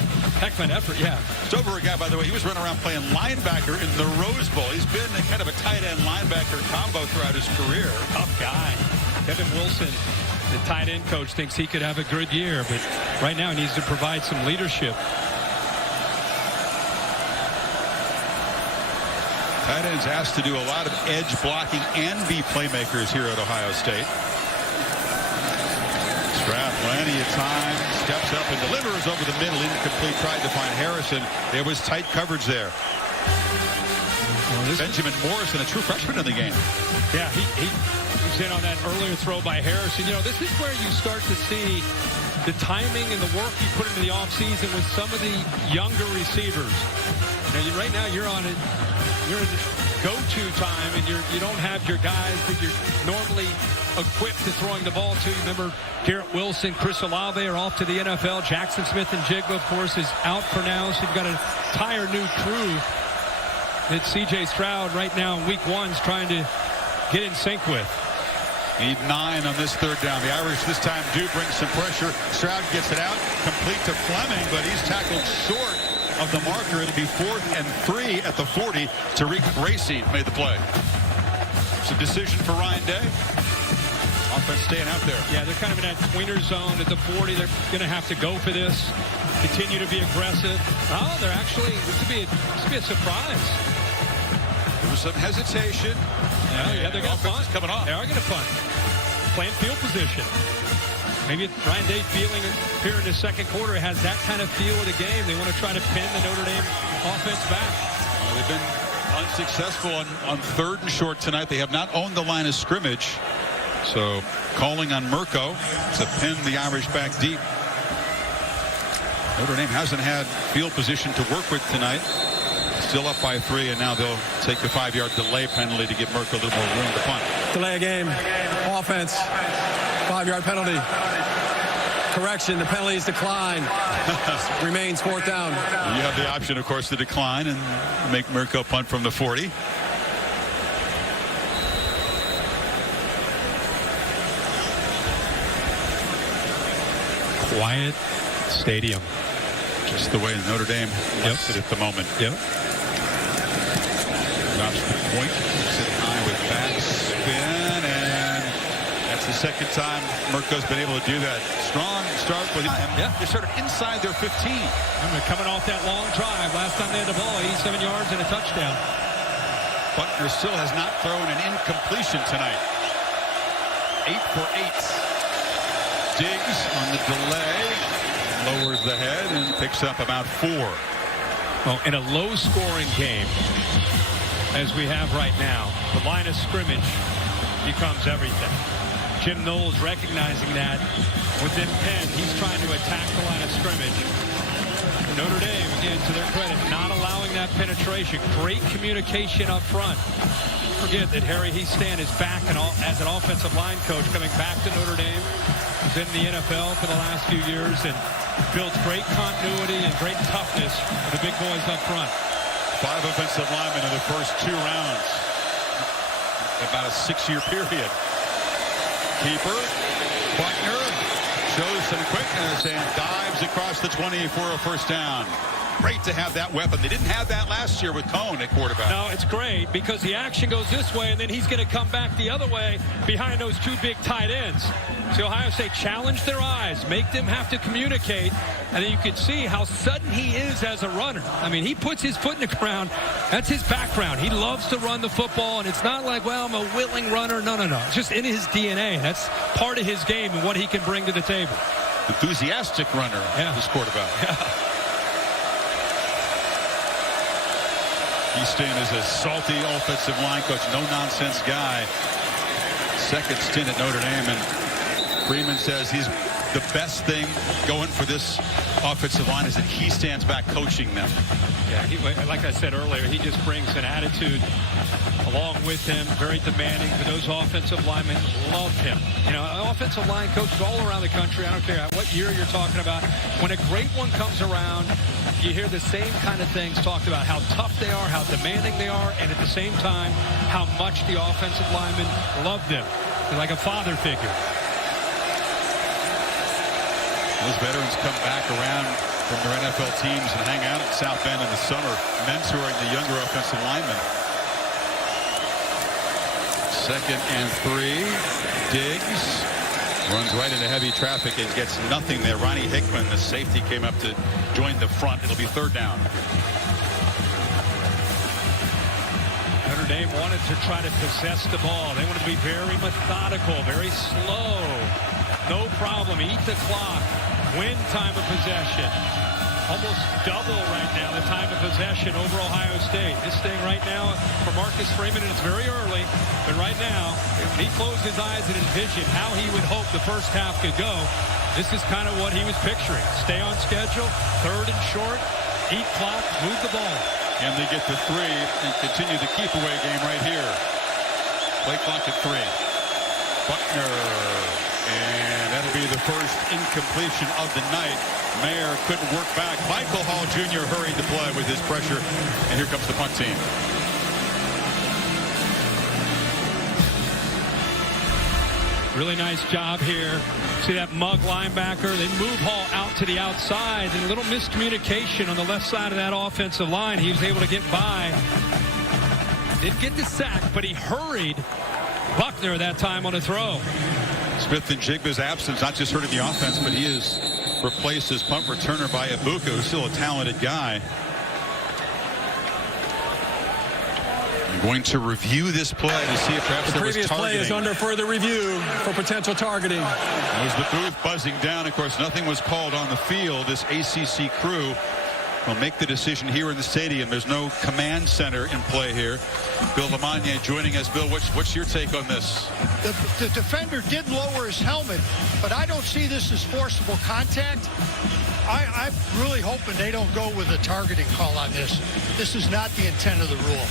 an effort, yeah. Stover, a guy, by the way, he was running around playing linebacker in the Rose Bowl. He's been a kind of a tight end linebacker combo throughout his career. Tough guy. Kevin Wilson, the tight end coach, thinks he could have a good year, but right now he needs to provide some leadership. Tight ends asked to do a lot of edge blocking and be playmakers here at Ohio State. Stroud, plenty of time, steps up and delivers over the middle, incomplete, tried to find Harrison. There was tight coverage there. Benjamin Morrison, a true freshman in the game. Yeah, he was in on that earlier throw by Harrison. You know, this is where you start to see the timing and the work you put into the offseason with some of the younger receivers. You know, right now you're in go-to time, and you don't have your guys that you're normally equipped to throwing the ball to. You remember Garrett Wilson, Chris Olave are off to the NFL. Jackson Smith-Njigba, of course, is out for now. So you've got an entire new crew that C.J. Stroud right now in week 1 is trying to get in sync with. Need 9 on this 3rd down. The Irish this time do bring some pressure. Stroud gets it out, complete to Fleming, but he's tackled short of the marker. It'll be 4th and 3 at the 40. Tariq Bracy made the play. It's a decision for Ryan Day. Offense staying out there. Yeah, they're kind of in that tweener zone at the 40. They're going to have to go for this. Continue to be aggressive. Oh, they're actually, this could be a surprise. There was some hesitation. Yeah, they're going to punt. Coming off. They are going to punt. Playing field position. Maybe Ryan Day feeling here in the second quarter has that kind of feel of the game. They want to try to pin the Notre Dame offense back. They've been Unsuccessful on 3rd and short tonight. They have not owned the line of scrimmage. So calling on Mirko to pin the Irish back deep. Notre Dame hasn't had field position to work with tonight. Still up by 3, and now they'll take the 5-yard delay penalty to give Mirko a little more room to punt. Delay a game. Offense. 5-yard penalty. Correction, the penalty is declined. Remains 4th down. You have the option, of course, to decline and make Mirko punt from the 40. Quiet stadium. Just the way Notre Dame likes it at the moment. Yep. Drops the point, sitting high with back spin, and that's the second time Mirko's been able to do that. Strong start with him. Yeah. They started inside their 15. Coming off that long drive. Last time they had the ball, 87 yards and a touchdown. Buckner still has not thrown an incompletion tonight. 8 for 8. Diggs on the delay. Lowers the head and picks up about 4. Well, in a low-scoring game, as we have right now, the line of scrimmage becomes everything. Jim Knowles recognizing that within Penn, he's trying to attack the line of scrimmage. Notre Dame, again, to their credit, not allowing that penetration. Great communication up front. Forget that Harry Hiestand is back as an offensive line coach, coming back to Notre Dame. He's been in the NFL for the last few years and built great continuity and great toughness for the big boys up front. 5 offensive linemen in the first 2 rounds. About a 6-year period. Keeper, Buckner, shows some quickness and dives across the 20 for a first down. Great to have that weapon. They didn't have that last year with Cone at quarterback. No, it's great because the action goes this way, and then he's going to come back the other way behind those 2 big tight ends. So Ohio State challenged their eyes, make them have to communicate, and then you can see how sudden he is as a runner. I mean, he puts his foot in the ground. That's his background. He loves to run the football, and it's not like, well, I'm a willing runner. No. It's just in his DNA. That's part of his game and what he can bring to the table. Enthusiastic runner, this quarterback. Yeah. Hiestand is a salty offensive line coach, no-nonsense guy. Second stint at Notre Dame, and Freeman says he's the best thing going for this offensive line is that he stands back coaching them. Yeah, like I said earlier, he just brings an attitude along with him, very demanding. For those offensive linemen, love him. You know, offensive line coaches all around the country, I don't care what year you're talking about, when a great one comes around, you hear the same kind of things talked about, how tough they are, how demanding they are, and at the same time, how much the offensive linemen love them. They're like a father figure. Those veterans come back around from their NFL teams and hang out at South Bend in the summer, mentoring the younger offensive linemen. 2nd and 3. Diggs runs right into heavy traffic and gets nothing there. Ronnie Hickman, the safety, came up to join the front. It'll be 3rd down. Notre Dame wanted to try to possess the ball. They wanted to be very methodical, very slow. No problem. Eat the clock. Win time of possession. Almost double right now the time of possession over Ohio State. This thing right now for Marcus Freeman, and it's very early, but right now, if he closed his eyes and envisioned how he would hope the first half could go, this is kind of what he was picturing. Stay on schedule, 3rd and short, eat clock, move the ball. And they get to 3 and continue the keep-away game right here. Play clock at 3. Buckner. And that'll be the first incompletion of the night. Mayer couldn't work back. Michael Hall Jr. hurried to play with his pressure. And here comes the punt team. Really nice job here. See that mug linebacker? They move Hall out to the outside. And a little miscommunication on the left side of that offensive line. He was able to get by. Didn't get the sack, but he hurried Buckner that time on a throw. Smith-Njigba's absence not just hurting the offense, but he is replaced his punt returner by Ibuka, who's still a talented guy. I'm going to review this play to see if perhaps there was targeting. The previous play is under further review for potential targeting. It was the booth buzzing down. Of course, nothing was called on the field. This ACC crew will make the decision here in the stadium. There's no command center in play here. Bill LeMonnier joining us. Bill, what's your take on this? The defender did lower his helmet, but I don't see this as forcible contact. I'm really hoping they don't go with a targeting call on this. This is not the intent of the rule.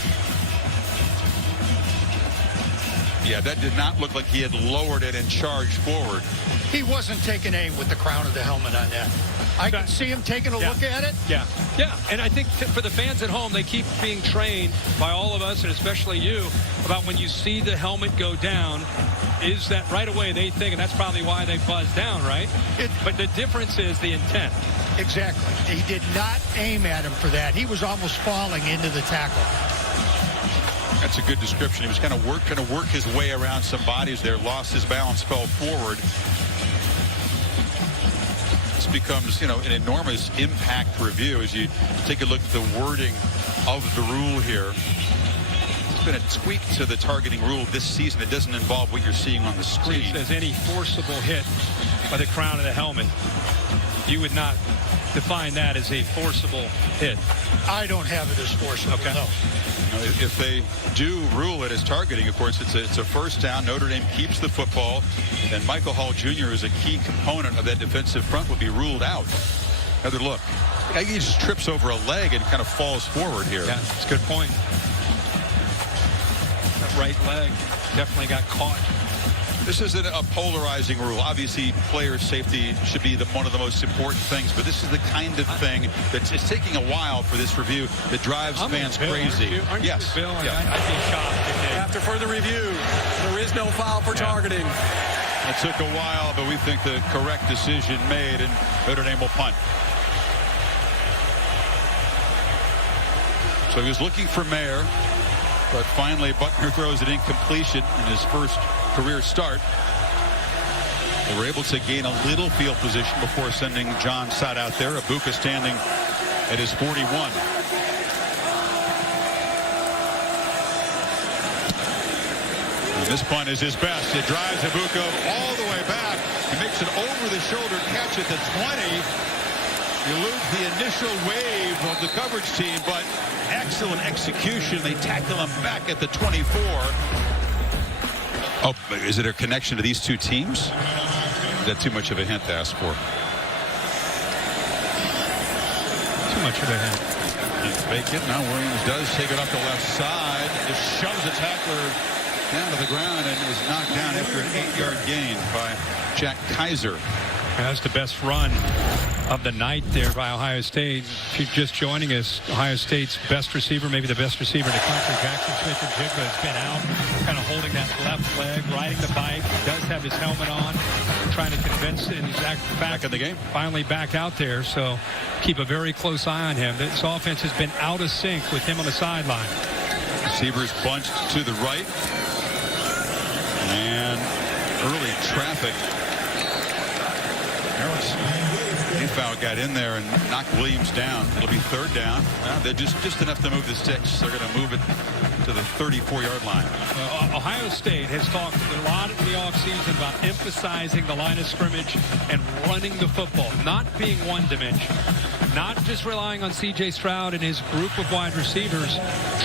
Yeah, that did not look like he had lowered it and charged forward. He wasn't taking aim with the crown of the helmet on that. I can see him taking a look at it. Yeah, and I think for the fans at home, they keep being trained by all of us, and especially you, about when you see the helmet go down, is that right away they think, and that's probably why they buzz down, right? But the difference is the intent. Exactly. He did not aim at him for that. He was almost falling into the tackle. That's a good description. He was kind of work his way around some bodies there, lost his balance, fell forward. This becomes, an enormous impact review as you take a look at the wording of the rule here. It's been a tweak to the targeting rule this season. It doesn't involve what you're seeing on the screen. It says any forcible hit by the crown of the helmet. You would not define that as a forcible hit. I don't have it as forcible, no. If they do rule it as targeting, of course, it's a first down. Notre Dame keeps the football, and Michael Hall Jr. is a key component of that defensive front, will be ruled out. Another look. He just trips over a leg and kind of falls forward here. Yeah, that's a good point. That right leg definitely got caught. This isn't a polarizing rule. Obviously, player safety should be one of the most important things, but this is the kind of thing that's it's taking a while for this review that drives fans crazy. Aren't you, yes. Bill? Yeah. I'd be shocked. After further review, there is no foul for targeting. It took a while, but we think the correct decision made, and Notre Dame will punt. So he was looking for Mayer, but finally Buckner throws it incompletion in his first career start. They were able to gain a little field position before sending John Sott out there. Ibuka standing at his 41. And this punt is his best. It drives Ibuka all the way back. He makes an over-the-shoulder catch at the 20. You lose the initial wave of the coverage team, but excellent execution. They tackle him back at the 24. Oh, is it a connection to these two teams? Is that too much of a hint to ask for? Too much of a hint. Fake it. Now Williams does take it up the left side. Just shoves the tackler down to the ground and is knocked down after an 8-yard gain by Jack Kaiser. That's the best run of the night there by Ohio State. If you're just joining us, Ohio State's best receiver, maybe the best receiver in the country, Jackson Smith-Njigba, has been out, kind of holding that left leg, riding the bike. He does have his helmet on, trying to convince him he's back in the game. Finally back out there, so keep a very close eye on him. This offense has been out of sync with him on the sideline. Receivers bunched to the right. And early traffic. Foul got in there and knocked Williams down. It'll be third down. They're just enough to move the sticks. They're going to move it to the 34-yard line. Ohio State has talked a lot in the offseason about emphasizing the line of scrimmage and running the football, not being one-dimensional, not just relying on C.J. Stroud and his group of wide receivers,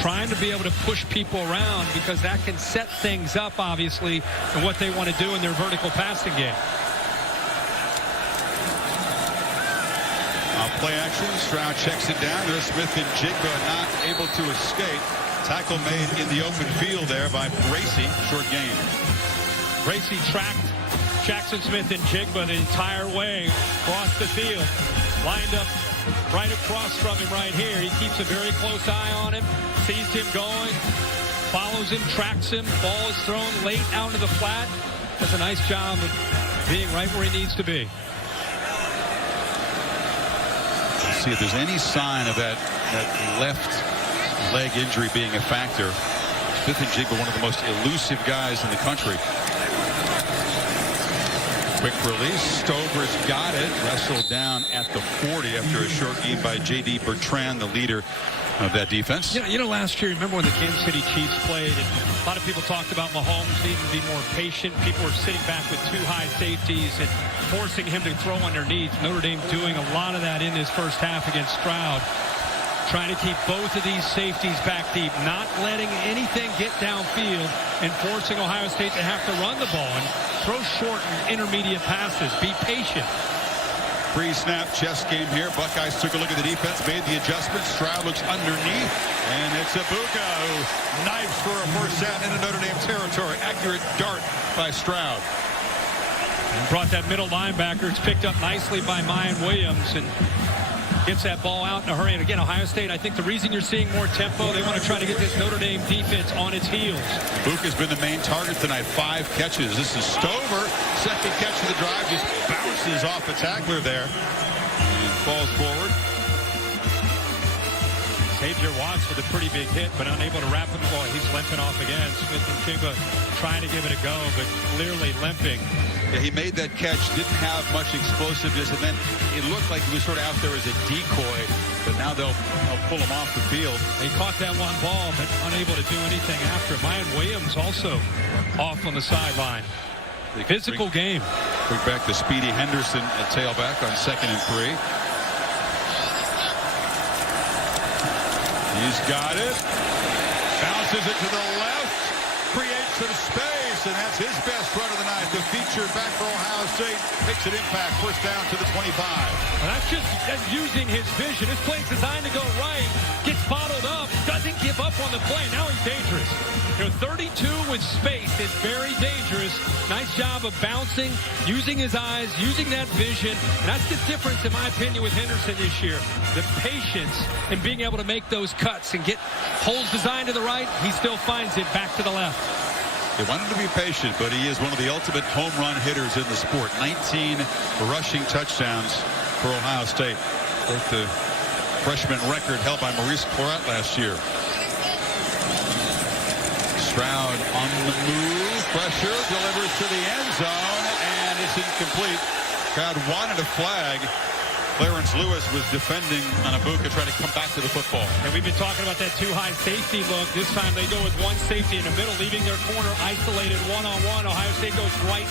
trying to be able to push people around because that can set things up, obviously, and what they want to do in their vertical passing game. Play action. Stroud checks it down. There's Smith-Njigba not able to escape. Tackle made in the open field there by Bracey. Short gain. Bracey tracked Jackson Smith-Njigba the entire way across the field. Lined up right across from him right here. He keeps a very close eye on him. Sees him going. Follows him. Tracks him. Ball is thrown late out into the flat. Does a nice job of being right where he needs to be. See if there's any sign of that left leg injury being a factor. Smith-Njigba, one of the most elusive guys in the country. Quick release. Stover's got it. Wrestled down at the 40 after a short game by J.D. Bertrand, the leader of that defense. You know, last year, remember when the Kansas City Chiefs played, and a lot of people talked about Mahomes needing to be more patient. People were sitting back with too high safeties and forcing him to throw underneath. Notre Dame doing a lot of that in this first half against Stroud. Trying to keep both of these safeties back deep, not letting anything get downfield and forcing Ohio State to have to run the ball and throw short and intermediate passes. Be patient. Pre-snap chess game here. Buckeyes took a look at the defense, made the adjustment. Stroud looks underneath, and it's Ibuka who knifes for a first down into Notre Dame territory. Accurate dart by Stroud. And brought that middle linebacker. It's picked up nicely by Mayan Williams and gets that ball out in a hurry. And again, Ohio State, I think the reason you're seeing more tempo, they want to try to get this Notre Dame defense on its heels. Ibuka's been the main target tonight. 5 catches. This is Stover. Second catch of the drive. Just bounces off a tackler there and falls forward. Xavier Watts with a pretty big hit, but unable to wrap him. Boy, he's limping off again. Smith and Chigba trying to give it a go, but clearly limping. Yeah, he made that catch, didn't have much explosiveness, and then it looked like he was sort of out there as a decoy, but now they'll pull him off the field. He caught that one ball, but unable to do anything after. Mayan Williams also off on the sideline. Physical game. Bring back to Speedy Henderson at tailback on 2nd and 3. He's got it. Bounces it to the left. Creates some space, and that's his best run of the night. The feature back for Ohio State. Makes an impact. First down to the 25. Well, that's using his vision. His play's designed to go right. Gets bottled up. Doesn't give up on the play. Now he's dangerous. 32 with space is very dangerous. Nice job of bouncing, using his eyes, using that vision. And that's the difference, in my opinion, with Henderson this year. The patience and being able to make those cuts and get holes designed to the right. He still finds it back to the left. They want him to be patient, but he is one of the ultimate home run hitters in the sport. 19 rushing touchdowns for Ohio State. Broke the freshman record held by Maurice Claret last year. Stroud on the move. Pressure. Delivers to the end zone, and it's incomplete. Stroud wanted a flag. Clarence Lewis was defending on Ibuka, trying to come back to the football. And we've been talking about that too high safety look. This time they go with one safety in the middle, leaving their corner isolated one-on-one. Ohio State goes right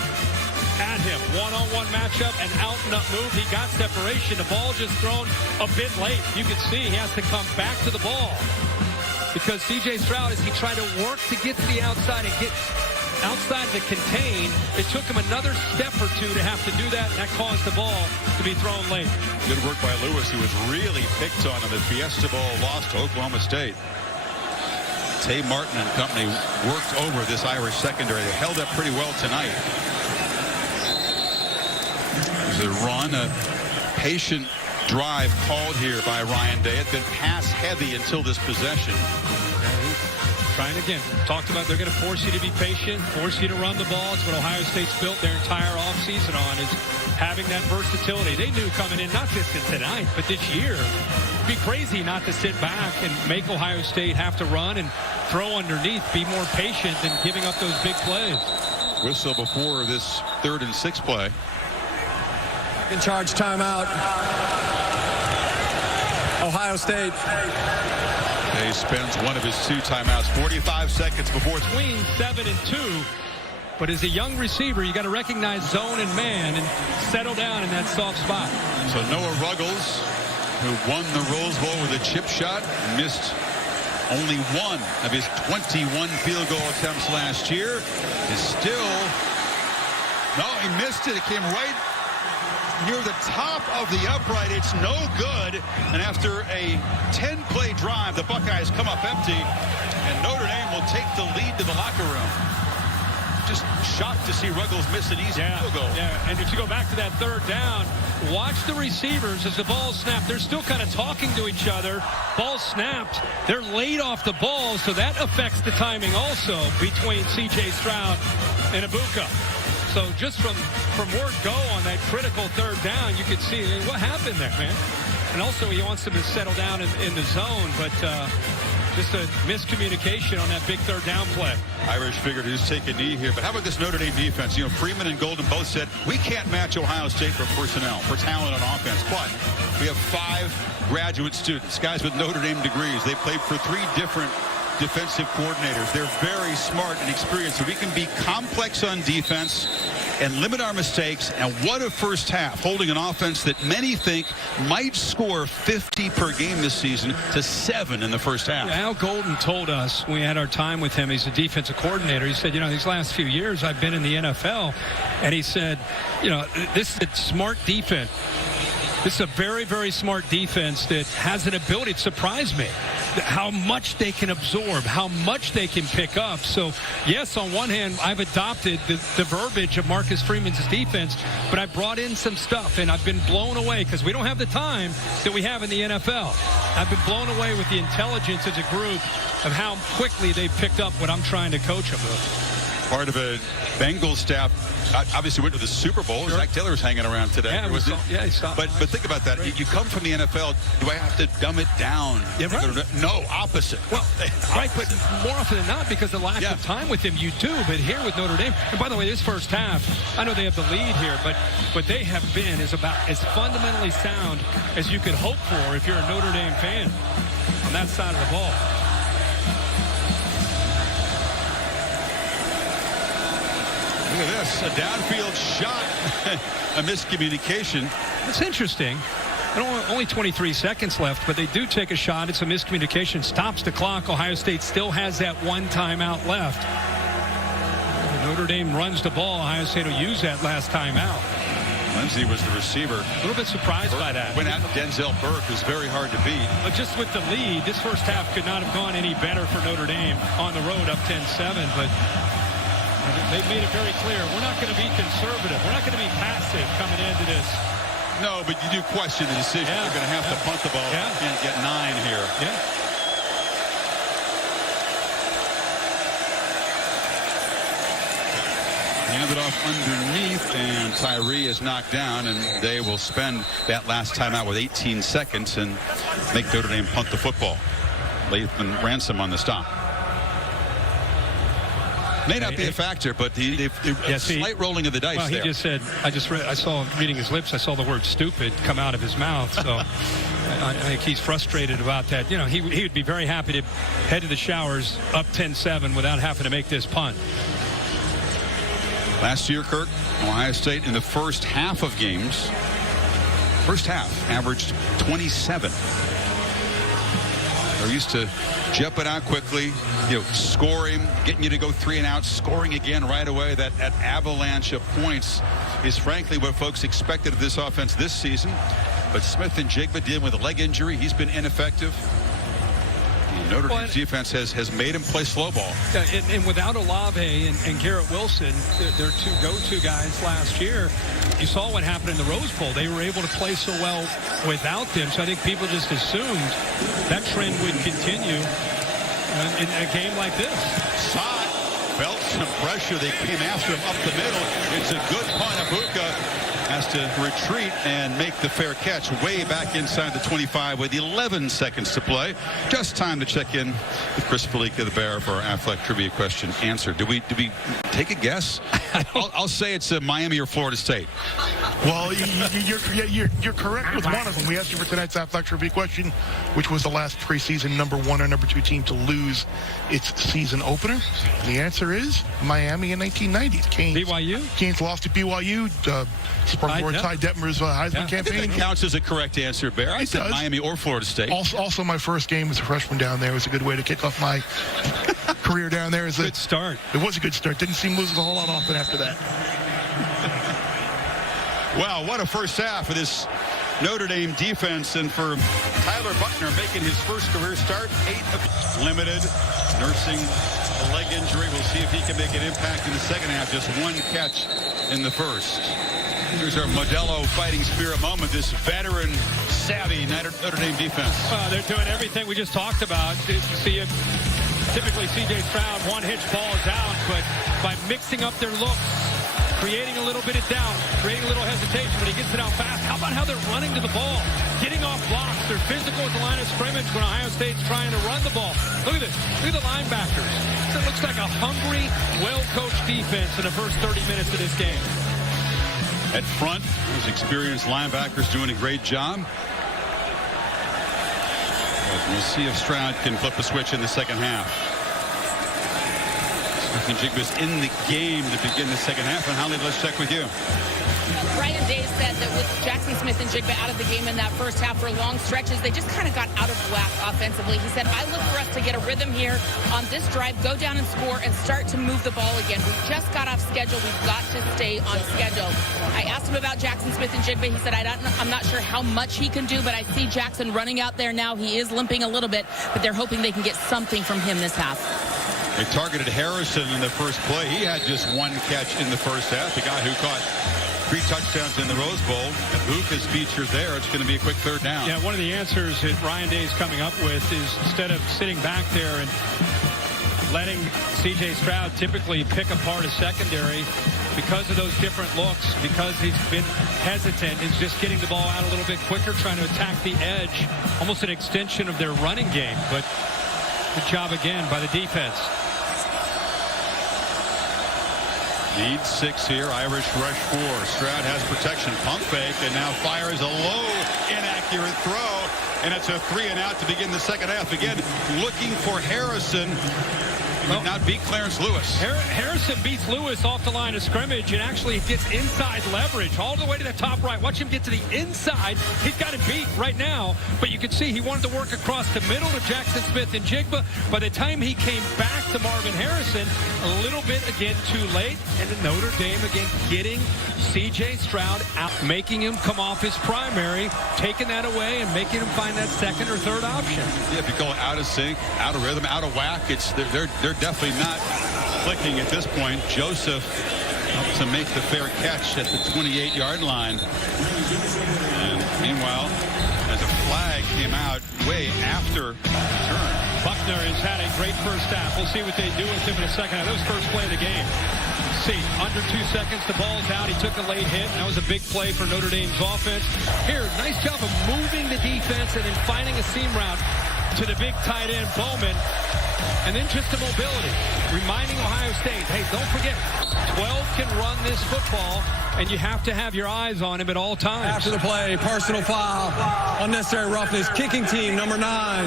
at him. One-on-one matchup, and out and up move. He got separation. The ball just thrown a bit late. You can see he has to come back to the ball. Because C.J. Stroud, as he tried to work to get to the outside and get outside the contain, it took him another step or two to have to do that, and that caused the ball to be thrown late. Good work by Lewis, who was really picked on in the Fiesta Bowl loss to Oklahoma State. Tay Martin and company worked over this Irish secondary. They held up pretty well tonight. There's a run, a patient drive called here by Ryan Day. It's been pass heavy until this possession. Trying again. Talked about they're going to force you to be patient, force you to run the ball. It's what Ohio State's built their entire offseason on, is having that versatility. They knew coming in, not just tonight, but this year, it'd be crazy not to sit back and make Ohio State have to run and throw underneath, be more patient than giving up those big plays. Whistle before this 3rd and 6 play. In charge timeout. Ohio State. He spends one of his 2 timeouts. 45 seconds before it's between 7 and 2. But as a young receiver, you got to recognize zone and man and settle down in that soft spot. So Noah Ruggles, who won the Rose Bowl with a chip shot, missed only 1 of his 21 field goal attempts last year, is still, no, he missed it. It came right near the top of the upright. It's no good. And after a 10-play drive, the Buckeyes come up empty, and Notre Dame will take the lead to the locker room. Just shocked to see Ruggles miss an easy field goal. Yeah, and if you go back to that 3rd down, watch the receivers as the ball snapped. They're still kind of talking to each other. Ball snapped. They're late off the ball, so that affects the timing also between C.J. Stroud and Ibuka. So just from word go on that critical 3rd down, you could see what happened there, man. And also he wants them to settle down in the zone, but Just a miscommunication on that big third down play. Irish figured who's taking a knee here. But how about this Notre Dame defense? You know, Freeman and Golden both said, we can't match Ohio State for personnel, for talent on offense. But we have 5 graduate students, guys with Notre Dame degrees. They played for 3 different defensive coordinators. They're very smart and experienced. So we can be complex on defense and limit our mistakes. And what a first half, holding an offense that many think might score 50 per game this season to 7 in the first half. Al Golden told us when we had our time with him, he's a defensive coordinator, he said, you know, these last few years I've been in the NFL, and he said, you know, this is a smart defense. This is a very, very smart defense that has an ability to surprise me. How much they can absorb, how much they can pick up. So, yes, on one hand, I've adopted the verbiage of Marcus Freeman's defense, but I brought in some stuff, and I've been blown away because we don't have the time that we have in the NFL. I've been blown away with the intelligence as a group of how quickly they've picked up what I'm trying to coach them with. Part of a Bengals staff obviously went to the Super Bowl. Sure. Zach Taylor's hanging around today. Yeah, he saw. But think about that. Right. You come from the NFL. Do I have to dumb it down? Yeah, right. No, opposite. Well, right, but more often than not, because of the lack of time with him, you do. But here with Notre Dame, and by the way, this first half, I know they have the lead here, but they have been about as fundamentally sound as you could hope for if you're a Notre Dame fan on that side of the ball. Look at this, a downfield shot, a miscommunication. It's interesting. Only 23 seconds left, but they do take a shot. It's a miscommunication. Stops the clock. Ohio State still has that one timeout left. Notre Dame runs the ball. Ohio State will use that last timeout. Lindsey was the receiver. A little bit surprised by that. Went out Denzel Burke, who's very hard to beat. But just with the lead, this first half could not have gone any better for Notre Dame on the road up 10-7, but they've made it very clear. We're not going to be conservative. We're not going to be passive coming into this. No, but you do question the decision. They're going to have to punt the ball. Yeah. Can't get 9 here. Yeah. Hand it off underneath, and Tyree is knocked down, and they will spend that last timeout with 18 seconds and make Notre Dame punt the football. Latham Ransom on the stop. May not be a factor, but slight rolling of the dice. Well, he there. just said, I saw reading his lips, I saw the word stupid come out of his mouth. So I think he's frustrated about that. You know, he would be very happy to head to the showers up 10-7 without having to make this punt. Last year, Kirk, Ohio State in the first half of games, averaged 27. They're used to jumping out quickly, scoring, getting you to go 3 and out, scoring again right away. That avalanche of points is frankly what folks expected of this offense this season. But Smith and Jigba dealing with a leg injury. He's been ineffective. Notre Dame's defense has made him play slow ball. And without Olave and Garrett Wilson, their 2 go-to guys last year, you saw what happened in the Rose Bowl. They were able to play so well without them. So I think people just assumed that trend would continue in a game like this. Sott felt some pressure. They came after him up the middle. It's a good punt. Abuka has to retreat and make the fair catch way back inside the 25 with 11 seconds to play. Just time to check in with Chris Fallica, the bearer, for our Affleck trivia question answer. Do we take a guess? I'll say it's Miami or Florida State. Well, you're correct with one of them. We asked you for tonight's Affleck trivia question, which was the last preseason number 1 or number 2 team to lose its season opener. And the answer is Miami in 1990s. Canes lost to BYU. Spartanburg Ty Detmer's Heisman campaign. That counts as a correct answer, Bear. I said Miami or Florida State. Also, my first game as a freshman down there was a good way to kick off my career down there. Good start. It was a good start. Didn't seem losing a whole lot often after that. Wow, what a first half of this Notre Dame defense. And for Tyler Buckner making his first career start, 8 of limited, nursing a leg injury. We'll see if he can make an impact in the second half. Just 1 catch in the first. Here's our Modelo fighting spirit moment, this veteran, savvy Notre Dame defense. They're doing everything we just talked about. You see it, typically C.J. Stroud, one hitch ball is out, but by mixing up their looks, creating a little bit of doubt, creating a little hesitation, but he gets it out fast. How about how they're running to the ball, getting off blocks? They're physical at the line of scrimmage when Ohio State's trying to run the ball. Look at this. Look at the linebackers. It looks like a hungry, well-coached defense in the first 30 minutes of this game. At front, those experienced linebackers doing a great job. But we'll see if Stroud can flip a switch in the second half. Smith-Njigba's in the game to begin the second half. And Holly, let's check with you. Ryan Day said that with Jackson Smith-Njigba out of the game in that first half for long stretches, they just kind of got out of whack offensively. He said, I look for us to get a rhythm here on this drive, go down and score, and start to move the ball again. We just got off schedule. We've got to stay on schedule. I asked him about Jackson Smith-Njigba. He said, I'm not sure how much he can do, but I see Jackson running out there now. He is limping a little bit, but they're hoping they can get something from him this half. They targeted Harrison in the first play. He had just one catch in the first half. The guy who caught 3 touchdowns in the Rose Bowl. If Luke is featured there, it's going to be a quick third down. Yeah, one of the answers that Ryan Day is coming up with is instead of sitting back there and letting C.J. Stroud typically pick apart a secondary because of those different looks, because he's been hesitant, is just getting the ball out a little bit quicker, trying to attack the edge, almost an extension of their running game. But good job again by the defense. Need 6 here. Irish rush 4. Stroud has protection. Pump fake, and now fires a low, inaccurate throw. And it's a 3-and-out to begin the second half. Again, looking for Harrison. He did not beat Clarence Lewis. Harrison beats Lewis off the line of scrimmage and actually gets inside leverage all the way to the top right. Watch him get to the inside. He's got it beat right now, but you can see he wanted to work across the middle to Jackson Smith-Njigba. By the time he came back to Marvin Harrison, a little bit again too late, and the Notre Dame again getting C.J. Stroud out, making him come off his primary, taking that away and making him find that second or third option. Yeah, if you go out of sync, out of rhythm, out of whack, they're definitely not clicking at this point. Joseph helps to make the fair catch at the 28-yard line. And meanwhile, as a flag came out way after the turn. Buckner has had a great first half. We'll see what they do with him in a second half. That was first play of the game. See, under 2 seconds, the ball's out. He took a late hit. That was a big play for Notre Dame's offense. Here, nice job of moving the defense and then finding a seam route to the big tight end, Bowman. And then just the mobility, reminding Ohio State, hey, don't forget, 12 can run this football, and you have to have your eyes on him at all times. After the play, personal foul, unnecessary roughness, kicking team, number 9,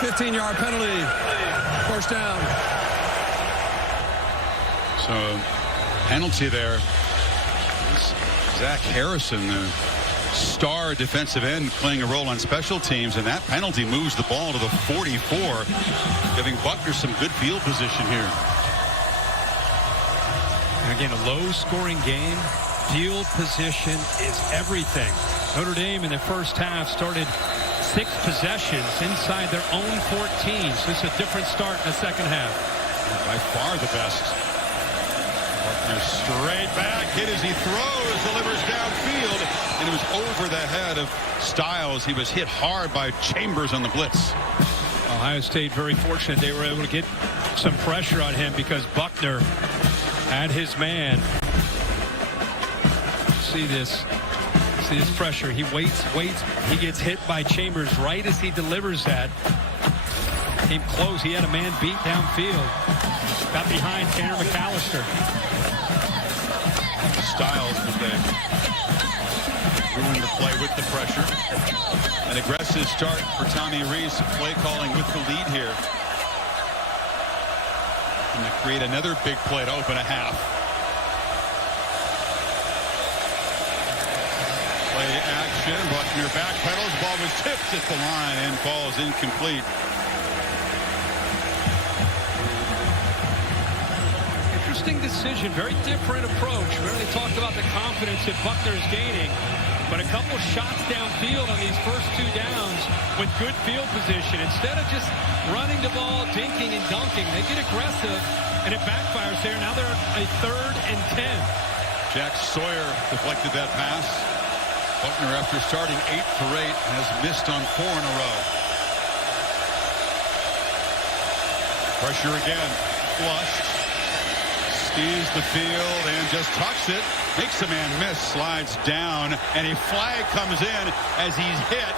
15-yard penalty, first down. So, penalty there. Zach Harrison, the star defensive end, playing a role on special teams, and that penalty moves the ball to the 44, giving Buckner some good field position here. And again, a low-scoring game. Field position is everything. Notre Dame in the first half started 6 possessions inside their own 14. So it's a different start in the second half. By far the best. Buckner straight back, hit as he throws, delivers downfield, and it was over the head of Styles. He was hit hard by Chambers on the blitz. Ohio State very fortunate they were able to get some pressure on him because Buckner had his man. See this pressure. He waits. He gets hit by Chambers right as he delivers that. Came close. He had a man beat downfield. Got behind Tanner McAllister. Styles, but they ruined the play with the pressure. An aggressive start for Tommy Rees, play calling with the lead here. And to create another big play to open a half. Play action. Buckner backpedals. Ball was tipped at the line and falls incomplete. Interesting decision. Very different approach. Remember they talked about the confidence that Buckner is gaining. But a couple shots downfield on these first 2 downs with good field position. Instead of just running the ball, dinking and dunking, they get aggressive, and it backfires there. Now they're a 3rd and 10. Jack Sawyer deflected that pass. Buckner, after starting 8 for 8, has missed on 4 in a row. Pressure again. Flushed. Scans the field and just tucks it. Makes the man miss. Slides down. And a flag comes in as he's hit.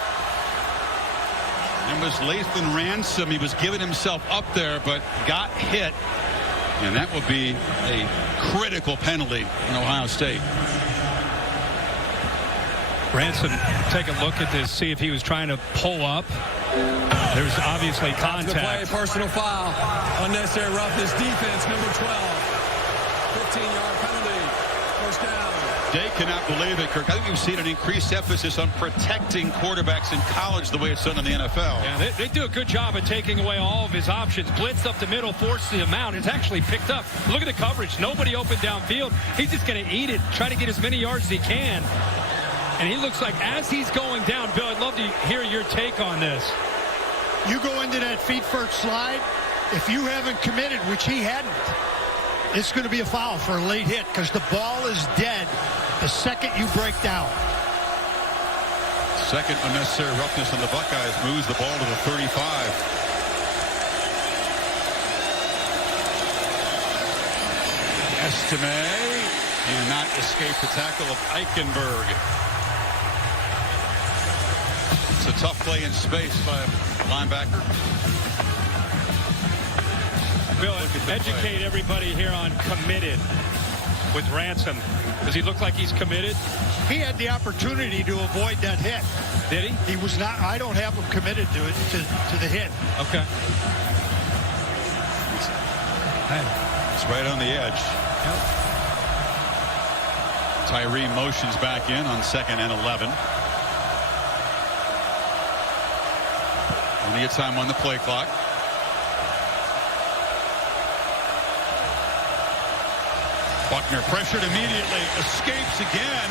It was Lathan Ransom. He was giving himself up there, but got hit. And that would be a critical penalty in Ohio State. Ransom, take a look at this, see if he was trying to pull up. There's obviously contact. The play, personal foul, unnecessary roughness, defense, number 12. 15-yard penalty, first down. They cannot believe it, Kirk. I think we've seen an increased emphasis on protecting quarterbacks in college the way it's done in the NFL. Yeah, they do a good job of taking away all of his options. Blitz up the middle, forcing him out. It's actually picked up. Look at the coverage. Nobody open downfield. He's just going to eat it, try to get as many yards as he can. And he looks like as he's going down, Bill, I'd love to hear your take on this. You go into that feet first slide, if you haven't committed, which he hadn't, it's going to be a foul for a late hit because the ball is dead the second you break down. Second unnecessary roughness on the Buckeyes moves the ball to the 35. Estime cannot escape the tackle of Eichenberg. It's a tough play in space by a linebacker. Bill, educate everybody here on committed with Ransom. Does he look like he's committed? He had the opportunity to avoid that hit. Did he? He was not. I don't have him committed to it, to the hit. Okay. It's right on the edge. Yep. Tyree motions back in on 2nd and 11. Plenty of time on the play clock. Buckner pressured immediately, escapes again,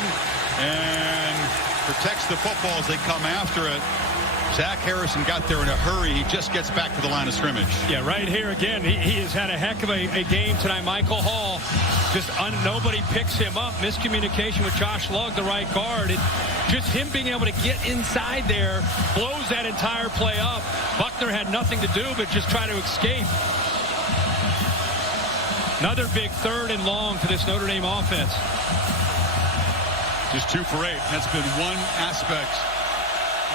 and protects the football as they come after it. Zach Harrison got there in a hurry. He just gets back to the line of scrimmage. Yeah, right here again. He has had a heck of a game tonight. Michael Hall, nobody picks him up. Miscommunication with Josh Lugg, the right guard. Just him being able to get inside there blows that entire play up. Buckner had nothing to do but just try to escape. Another big 3rd and long for this Notre Dame offense. Just 2 for 8. That's been one aspect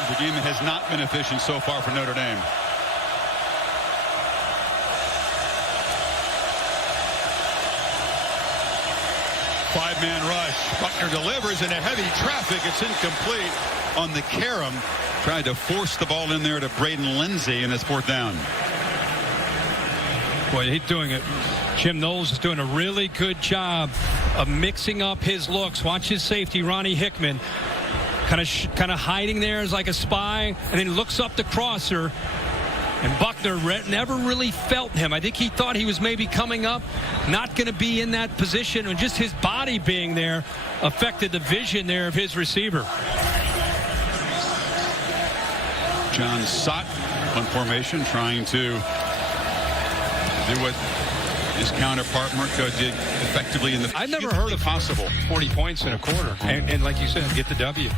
of the game that has not been efficient so far for Notre Dame. Five-man rush. Buckner delivers in a heavy traffic. It's incomplete on the carom. Tried to force the ball in there to Braden Lindsey, and it's 4th down. Boy, he's doing it. Jim Knowles is doing a really good job of mixing up his looks. Watch his safety, Ronnie Hickman, kind of hiding there as like a spy, and then looks up the crosser. And Buckner never really felt him. I think he thought he was maybe coming up, not going to be in that position, and just his body being there affected the vision there of his receiver. John Sott on formation, trying to do what his counterpart Mirko did effectively in the. I've never heard of possible 40 points in a quarter, and like you said, get the W.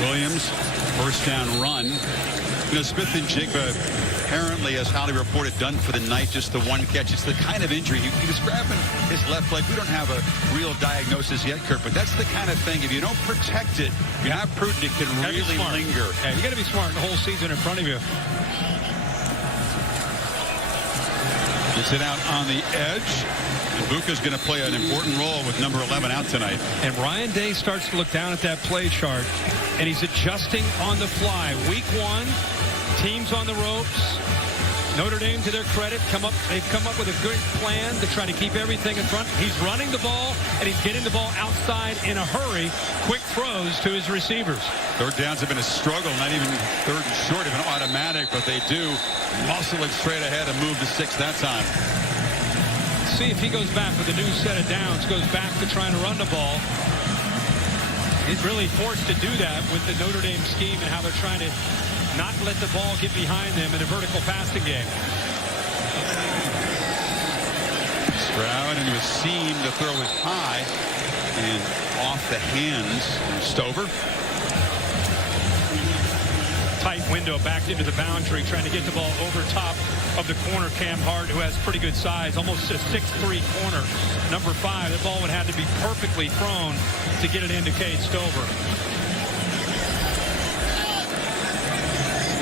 Williams, first down run. You know, Smith and Jigba apparently, as Holly reported, done for the night, just the one catch. It's the kind of injury. He was grabbing his left leg. We don't have a real diagnosis yet, Kirk, but that's the kind of thing. If you don't protect it, if you're not prudent, it can really linger. Yeah, you got to be smart the whole season in front of you. Gets it out on the edge. And Buka's going to play an important role with number 11 out tonight. And Ryan Day starts to look down at that play chart, and he's adjusting on the fly. Week 1, teams on the ropes. Notre Dame, to their credit, they've come up with a good plan to try to keep everything in front. He's running the ball, and he's getting the ball outside in a hurry. Quick throws to his receivers. 3rd downs have been a struggle, not even 3rd and short, even automatic, but they do muscle it straight ahead and move to 6 that time. See if he goes back with a new set of downs, goes back to trying to run the ball. He's really forced to do that with the Notre Dame scheme and how they're trying to not let the ball get behind them in a vertical passing game. Stroud, and he was seen to throw it high and off the hands of Stover. Tight window. window, backed into the boundary, trying to get the ball over top of the corner, Cam Hart, who has pretty good size, almost a 6'3" corner. Number 5, the ball would have to be perfectly thrown to get it into Cade Stover.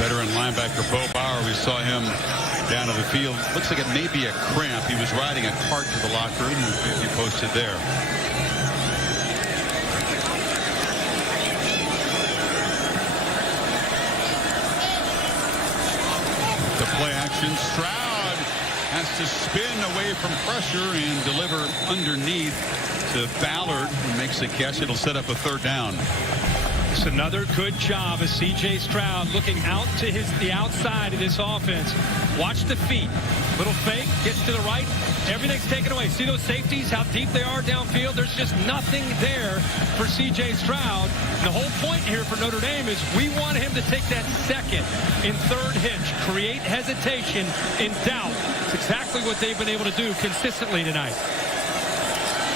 Veteran linebacker Bo Bauer, we saw him down to the field. Looks like it may be a cramp. He was riding a cart to the locker room. He posted there. The play action. Stroud has to spin away from pressure and deliver underneath to Ballard, who makes the catch. It'll set up a 3rd down. It's another good job of C.J. Stroud looking out to the outside of this offense. Watch the feet. Little fake, gets to the right. Everything's taken away. See those safeties, how deep they are downfield? There's just nothing there for C.J. Stroud. And the whole point here for Notre Dame is we want him to take that 2nd and 3rd hitch, create hesitation and doubt. It's exactly what they've been able to do consistently tonight.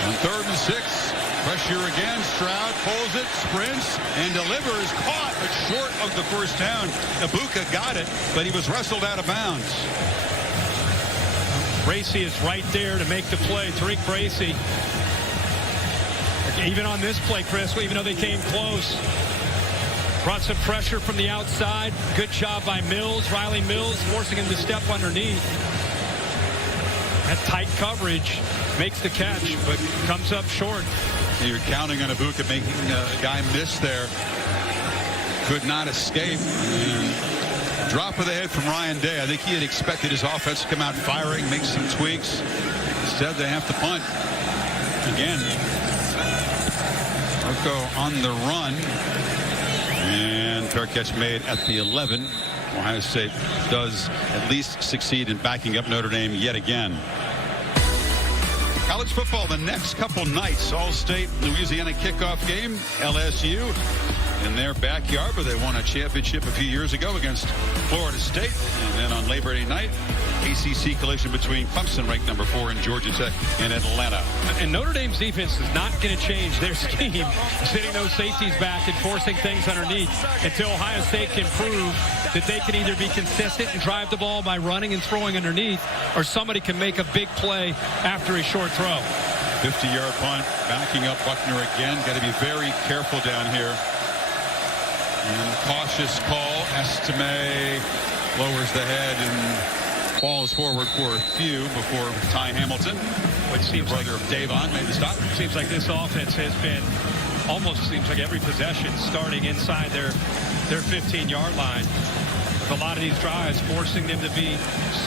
On 3rd and 6. Pressure again. Stroud pulls it, sprints, and delivers. Caught, but short of the 1st down. Ibuka got it, but he was wrestled out of bounds. Bracy is right there to make the play. Tariq Bracy. Even on this play, Chris, even though they came close, brought some pressure from the outside. Good job by Mills, Riley Mills, forcing him to step underneath. That tight coverage makes the catch, but comes up short. You're counting on Ibuka making a guy miss there. Could not escape. And drop of the head from Ryan Day. I think he had expected his offense to come out firing, make some tweaks. Instead, they have to punt. Again, Marco on the run. And fair catch made at the 11. Ohio State does at least succeed in backing up Notre Dame yet again. College football the next couple nights. All-State Louisiana kickoff game. LSU in their backyard, but they won a championship a few years ago against Florida State. And then on Labor Day night, ACC collision between Clemson, ranked number 4, and Georgia Tech in Atlanta. And Notre Dame's defense is not going to change their scheme, sitting those safeties back and forcing things underneath until Ohio State can prove that they can either be consistent and drive the ball by running and throwing underneath, or somebody can make a big play after a short throw. 50-yard punt, backing up Buckner again. Got to be very careful down here. And cautious call. Estime lowers the head and falls forward for a few before Ty Hamilton. Which seems like Davon made the stop. Seems like this offense has been almost seems like every possession starting inside their 15-yard line. With a lot of these drives, forcing them to be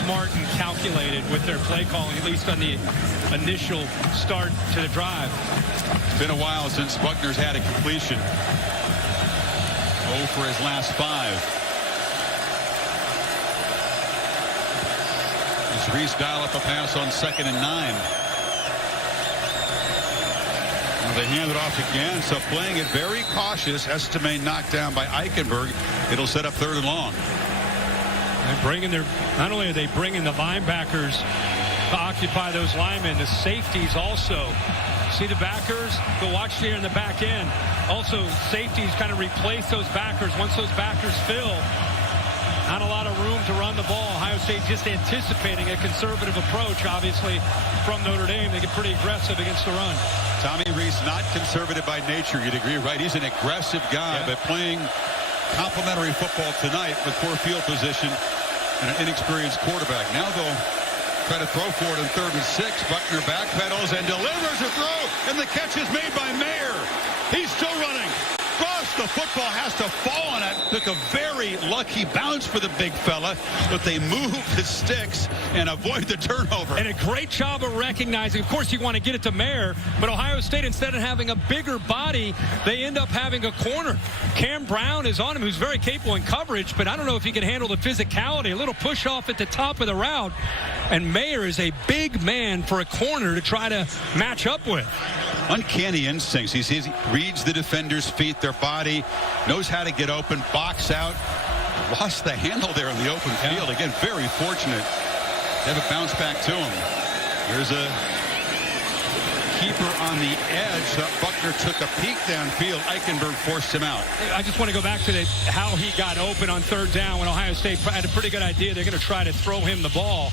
smart and calculated with their play calling, at least on the initial start to the drive. It's been a while since Buckner's had a completion. 0 for his last 5. As Reese dial up a pass on 2nd and 9. Now they hand it off again, so playing it very cautious. Estime knocked down by Eichenberg. It'll set up 3rd and long. And bringing not only are they bringing the linebackers to occupy those linemen, the safeties also. See the backers? Go watch here in the back end. Also, safeties kind of replace those backers. Once those backers fill, not a lot of room to run the ball. Ohio State just anticipating a conservative approach, obviously, from Notre Dame. They get pretty aggressive against the run. Tommy Reese, not conservative by nature, you'd agree, right? He's an aggressive guy, but playing complementary football tonight with poor field position and an inexperienced quarterback. Now they'll try to throw for it on 3rd and 6. Buckner backpedals and delivers a throw, and the catch is made by Mayer. He's still running. Cross, the football has to fall on it. Took a very lucky bounce for the big fella, but they move the sticks and avoid the turnover. And a great job of recognizing. Of course, you want to get it to Mayer, but Ohio State, instead of having a bigger body, they end up having a corner. Cam Brown is on him, who's very capable in coverage, but I don't know if he can handle the physicality. A little push off at the top of the route, and Mayer is a big man for a corner to try to match up with. Uncanny instincts. He reads the defender's feet, their body, knows how to get open, box out. Lost the handle there in the open field. Again, very fortunate to have it bounce back to him. Here's a keeper on the edge. Buckner took a peek downfield. Eichenberg forced him out. I just want to go back to how he got open on third down when Ohio State had a pretty good idea. They're going to try to throw him the ball.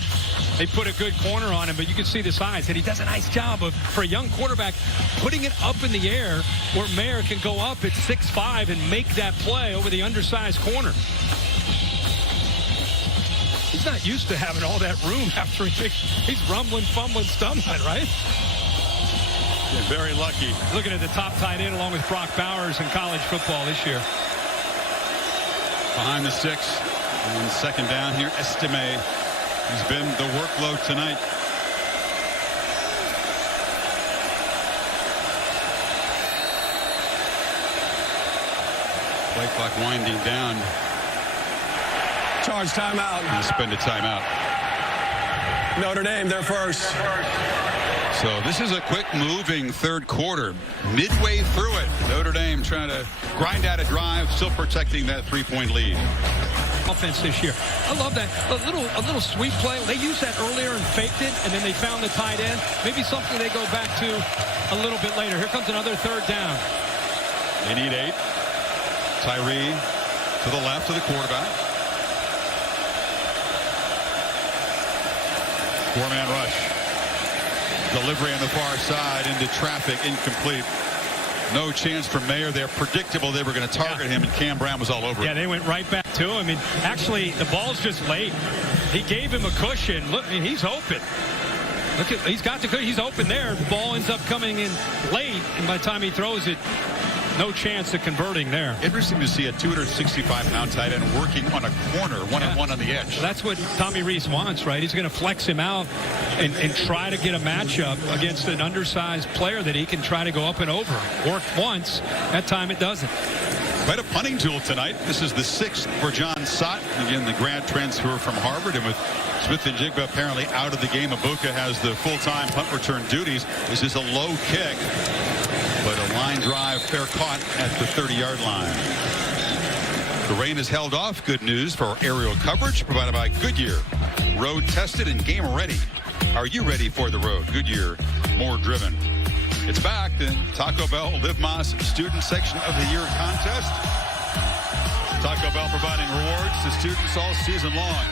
They put a good corner on him, but you can see the size. And he does a nice job of, for a young quarterback, putting it up in the air where Mayer can go up at 6'5" and make that play over the undersized corner. He's not used to having all that room after he's rumbling, fumbling, stumbling, right? Yeah, very lucky. Looking at the top tight end along with Brock Bowers in college football this year. Behind the 6 on second down here, Estime has been the workload tonight. Play clock winding down. Charge timeout. And spend a timeout. Notre Dame, they're first. So this is a quick moving third quarter. Midway through it, Notre Dame trying to grind out a drive, still protecting that 3-point lead. Offense this year. I love that. A little sweep play. They used that earlier and faked it, and then they found the tight end. Maybe something they go back to a little bit later. Here comes another third down. They need 8. Tyree to the left of the quarterback. 4-man rush. Delivery on the far side into traffic, incomplete. No chance for Mayer. They're predictable they were going to target him, and Cam Brown was all over Yeah, it. they went right back to him. I mean, actually, the ball's just late. He gave him a cushion. Look, I mean, he's open. Look at, he's got the cushion. He's open there. The ball ends up coming in late, and by the time he throws it, no chance of converting there. Interesting to see a 265-pound tight end working on a corner, one-on-one on the edge. Well, that's what Tommy Rees wants, right? He's going to flex him out and try to get a matchup against an undersized player that he can try to go up and over. Worked once. That time it doesn't. Quite a punting tool tonight. This is the 6th for John Sott. Again, the grad transfer from Harvard. And with Smith and Jigba apparently out of the game, Ibuka has the full-time punt return duties. This is a low kick, but a line drive, fair caught at the 30-yard line. The rain is held off. Good news for aerial coverage provided by Goodyear. Road tested and game ready. Are you ready for the road? Goodyear, more driven. It's back. The Taco Bell Live Más Student Section of the Year contest. Taco Bell providing rewards to students all season long.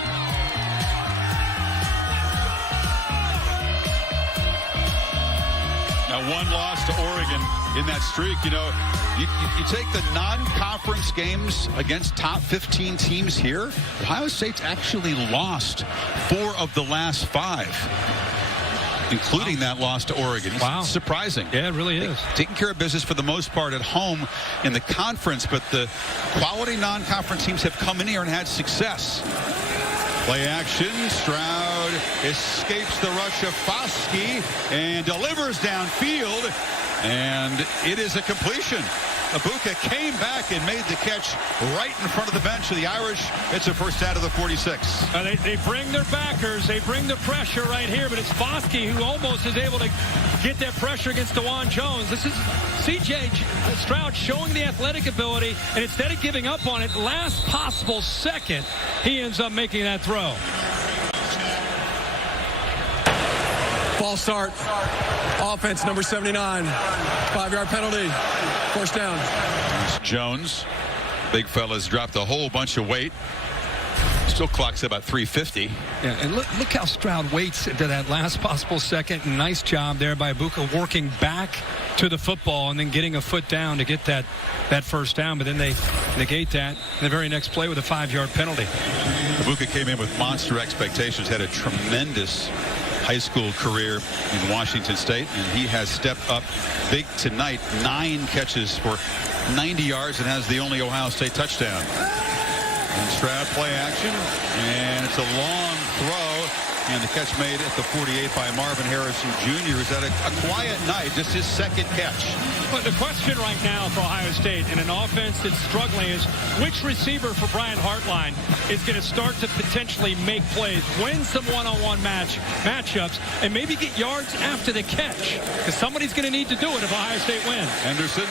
Now, one loss to Oregon in that streak. You know, you take the non-conference games against top 15 teams here. Ohio State's actually lost 4 of the last 5, including that loss to Oregon. Wow. Surprising. Yeah, it really is. Taking care of business for the most part at home in the conference, but the quality non-conference teams have come in here and had success. Play action. Stroud escapes the rush of Foskey and delivers downfield, and it is a completion. Ibuka came back and made the catch right in front of the bench of the Irish. It's a first out of the 46. They bring their backers. They bring the pressure right here, but it's Foskey who almost is able to get that pressure against DeJuan Jones. This is C.J. Stroud showing the athletic ability, and instead of giving up on it, last possible second, he ends up making that throw. False start. Offense, number 79. 5-yard penalty. First down. Jones. Big fella's dropped a whole bunch of weight. Still clocks about 350. Yeah, and look how Stroud waits to that last possible second. Nice job there by Ibuka working back to the football and then getting a foot down to get that first down. But then they negate that in the very next play with a 5-yard penalty. Ibuka came in with monster expectations, had a tremendous high school career in Washington State, and he has stepped up big tonight. 9 catches for 90 yards and has the only Ohio State touchdown. And Stroud play action, and it's a long throw, and the catch made at the 48 by Marvin Harrison Jr., who's had a quiet night, just his second catch. But the question right now for Ohio State in an offense that's struggling is which receiver for Brian Hartline is going to start to potentially make plays, win some one-on-one matchups, and maybe get yards after the catch, because somebody's going to need to do it if Ohio State wins. Henderson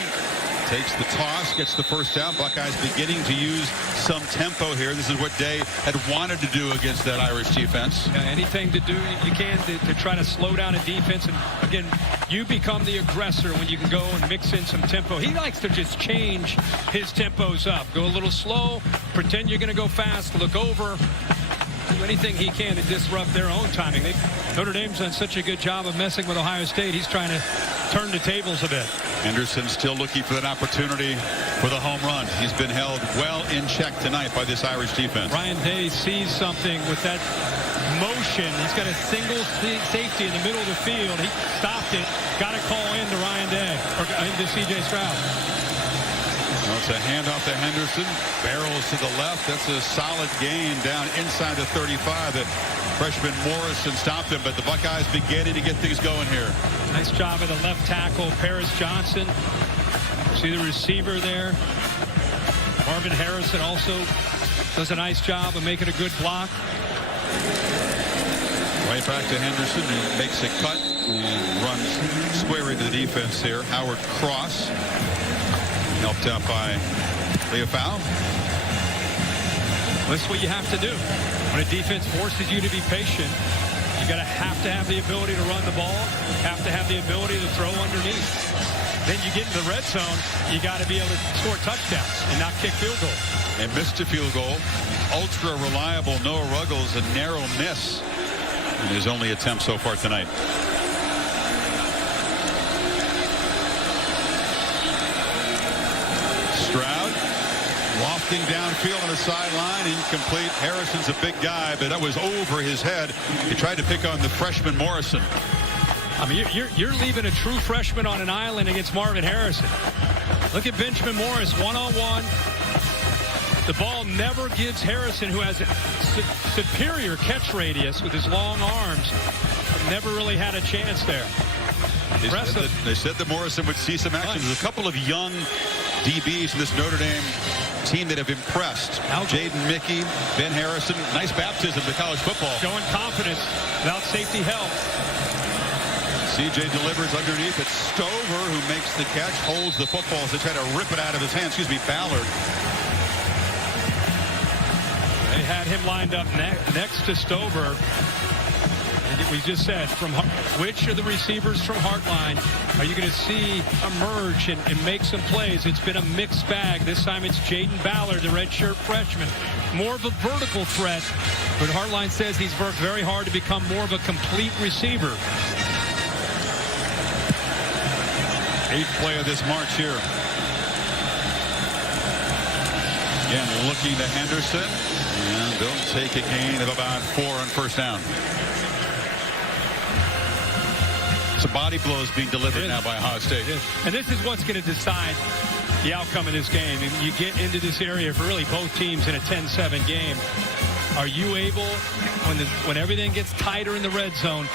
takes the toss, gets the first down. Buckeyes beginning to use some tempo here. This is what Day had wanted to do against that Irish defense. Yeah, anything to do you can to try to slow down a defense. And again, you become the aggressor when you can go and mix in some tempo. He likes to just change his tempos up. Go a little slow, pretend you're going to go fast, look over. Do anything he can to disrupt their own timing. Notre Dame's done such a good job of messing with Ohio State. He's trying to turn the tables a bit. Henderson still looking for that opportunity for the home run. He's been held well in check tonight by this Irish defense. Ryan Day sees something with that motion. He's got a single safety in the middle of the field. He stopped it. Got a call in to Ryan Day, or into C.J. Stroud. Well, it's a handoff to Henderson. Barrels to the left. That's a solid gain down inside the 35. The freshman Morrison stopped him, but the Buckeyes beginning to get things going here. Nice job of the left tackle, Paris Johnson. See the receiver there. Marvin Harrison also does a nice job of making a good block. Right back to Henderson, who makes a cut and runs square into the defense here. Howard Cross, helped out by Leofau. That's what you have to do. When a defense forces you to be patient, you have to have the ability to run the ball, have to have the ability to throw underneath. Then you get in the red zone, you got to be able to score touchdowns and not kick field goals. And missed a field goal. Ultra reliable Noah Ruggles, a narrow miss in his only attempt so far tonight. Stroud wafting downfield on the sideline, incomplete. Harrison's a big guy, but that was over his head. He tried to pick on the freshman Morrison. I mean, you're leaving a true freshman on an island against Marvin Harrison. Look at Benjamin Morris, one-on-one. The ball never gives Harrison, who has a superior catch radius with his long arms, never really had a chance there. They said that Morrison would see some action. There's a couple of young DBs in this Notre Dame team that have impressed. Jaden Mickey, Ben Harrison, nice baptism to college football. Showing confidence without safety help. CJ delivers underneath. It's Stover who makes the catch, holds the football as they try to rip it out of his hands. Ballard. They had him lined up next to Stover. And we just said, which of the receivers from Heartline are you going to see emerge and make some plays? It's been a mixed bag. This time it's Jaden Ballard, the redshirt freshman. More of a vertical threat, but Heartline says he's worked very hard to become more of a complete receiver. Eighth play of this march here. Again, looking to Henderson. And they'll take a gain of about 4 on first down. Some body blows being delivered now by Ohio State. And this is what's going to decide the outcome of this game. And you get into this area for really both teams in a 10-7 game. Are you able, when everything gets tighter in the red zone,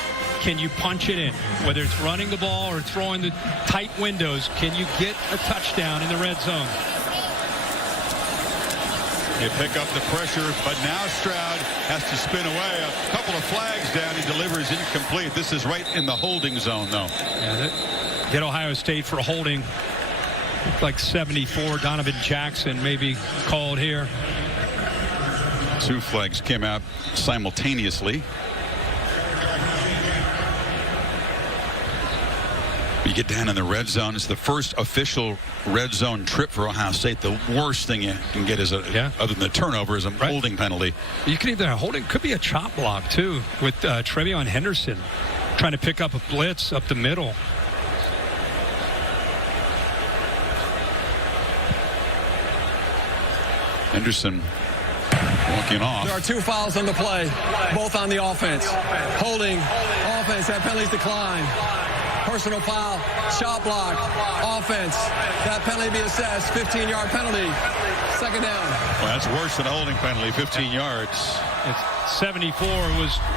can you punch it in? Whether it's running the ball or throwing the tight windows, can you get a touchdown in the red zone? They pick up the pressure, but now Stroud has to spin away. A couple of flags down. He delivers incomplete. This is right in the holding zone, though. Yeah, get Ohio State for holding. Like 74, Donovan Jackson maybe called here. 2 flags came out simultaneously. You get down in the red zone. It's the first official red zone trip for Ohio State. The worst thing you can get is other than the turnover, is a holding penalty. You can either holding, could be a chop block too, with Trevion Henderson trying to pick up a blitz up the middle. Henderson walking off. There are 2 fouls on the play, both on the offense. Holding, offense, that penalty's declined. Personal foul, shot block, offense. That penalty be assessed, 15-yard penalty. Second down. Well, that's worse than a holding penalty, 15 yards. It's 74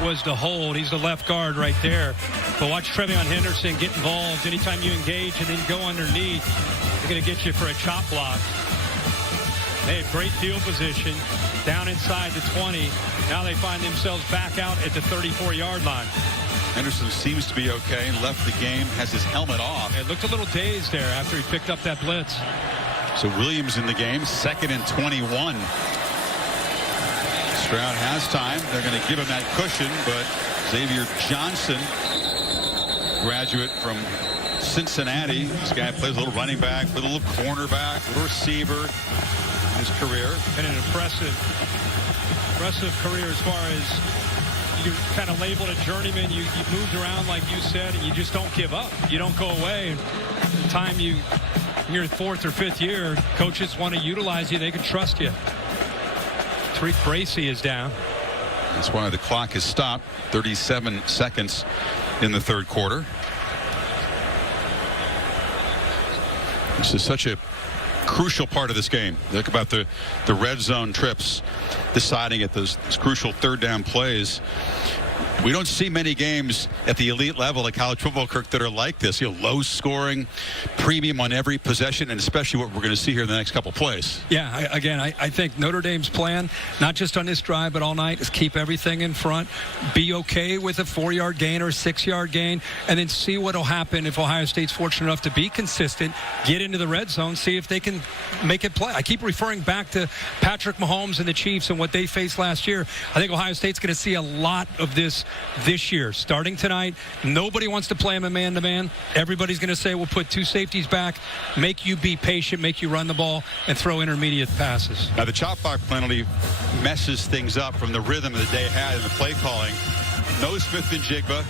was the hold. He's the left guard right there. But watch Trevion Henderson get involved. Anytime you engage and then go underneath, they're going to get you for a chop block. They have great field position down inside the 20. Now they find themselves back out at the 34-yard line. Henderson seems to be okay and left the game, has his helmet off. It looked a little dazed there after he picked up that blitz. So Williams in the game, 2nd and 21. Stroud has time. They're going to give him that cushion, but Xavier Johnson, graduate from Cincinnati. This guy plays a little running back, a little cornerback, a little receiver in his career. And an impressive career as far as you kind of labeled a journeyman. You moved around like you said, and you just don't give up. You don't go away. The time in your 4th or 5th year, coaches want to utilize you. They can trust you. Tariq Bracy is down. That's why the clock has stopped. 37 seconds in the 3rd quarter. This is such a crucial part of this game. Think about the red zone trips, deciding at those crucial 3rd down plays. We don't see many games at the elite level of college football, Kirk, that are like this. Low scoring, premium on every possession, and especially what we're going to see here in the next couple plays. Yeah, I think Notre Dame's plan, not just on this drive, but all night, is keep everything in front, be okay with a 4-yard gain or a 6-yard gain, and then see what will happen if Ohio State's fortunate enough to be consistent, get into the red zone, see if they can make it play. I keep referring back to Patrick Mahomes and the Chiefs and what they faced last year. I think Ohio State's going to see a lot of this year. Starting tonight, nobody wants to play him a man-to-man. Everybody's going to say, we'll put 2 safeties back, make you be patient, make you run the ball, and throw intermediate passes. Now, the chop block penalty messes things up from the rhythm that they had in the play calling. No Smith-Njigba.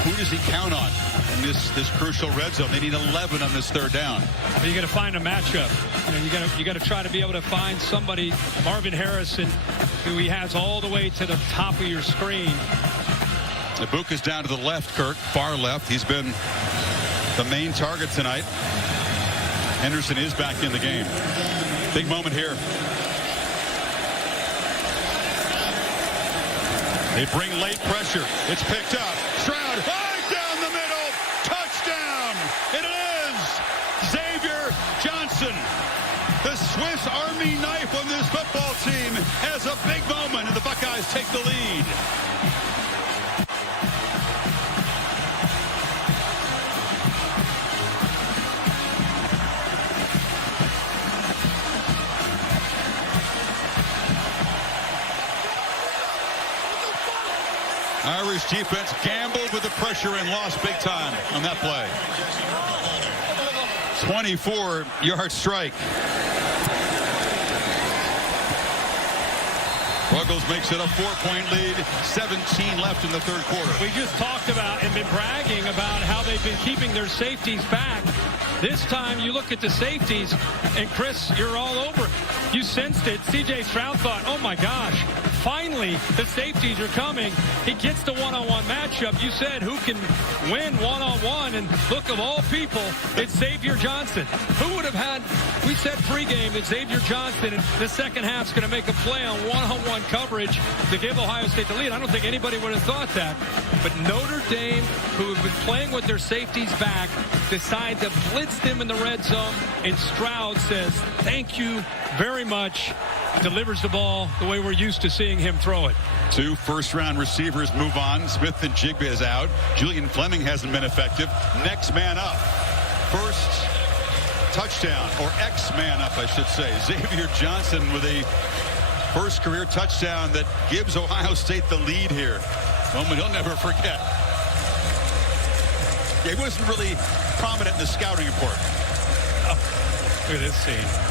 Who does he count on in this crucial red zone? They need 11 on this 3rd down. Well, you got to find a matchup. You got to try to be able to find somebody. Marvin Harrison, who he has all the way to the top of your screen. The book is down to the left, Kirk, far left. He's been the main target tonight. Henderson is back in the game. Big moment here. They bring late pressure. It's picked up. Stroud high down the middle. Touchdown. It is Xavier Johnson. The Swiss Army knife on this football team has a big moment, and the Buckeyes take the lead. Irish defense gambled with the pressure and lost big time on that play. 24-yard strike. Ruggles makes it a 4-point lead. 17 left in the 3rd quarter. We just talked about and been bragging about how they've been keeping their safeties back. This time you look at the safeties, and Chris, you're all over it. You sensed it. C.J. Stroud thought, oh my gosh, finally the safeties are coming. He gets the one-on-one matchup. You said who can win one-on-one, and look, of all people, it's Xavier Johnson. Who would have had, we said pregame that Xavier Johnson in the second half is going to make a play on one-on-one coverage to give Ohio State the lead. I don't think anybody would have thought that. But Notre Dame, who have been playing with their safeties back, decide to blitz them in the red zone, and Stroud says, thank you very much. Delivers the ball the way we're used to seeing him throw it. 2 first-round receivers move on. Smith-Njigba is out. Julian Fleming hasn't been effective. Next man up. First touchdown, or X-man up, I should say. Xavier Johnson with a first career touchdown that gives Ohio State the lead here. Moment he'll never forget. Yeah, he wasn't really prominent in the scouting report. Oh, look at this scene.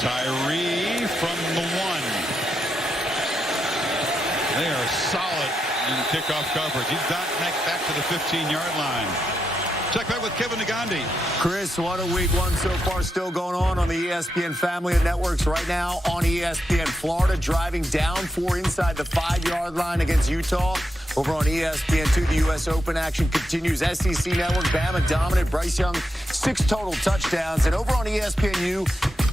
Tyree from the 1. They are solid in kickoff coverage. He's back to the 15-yard line. Check back with Kevin Nagandi. Chris, what a week 1 so far still going on the ESPN family of networks right now on ESPN. Florida driving down 4 inside the 5-yard line against Utah. Over on ESPN2, the U.S. Open action continues. SEC Network, Bama dominant. Bryce Young, 6 total touchdowns. And over on ESPNU,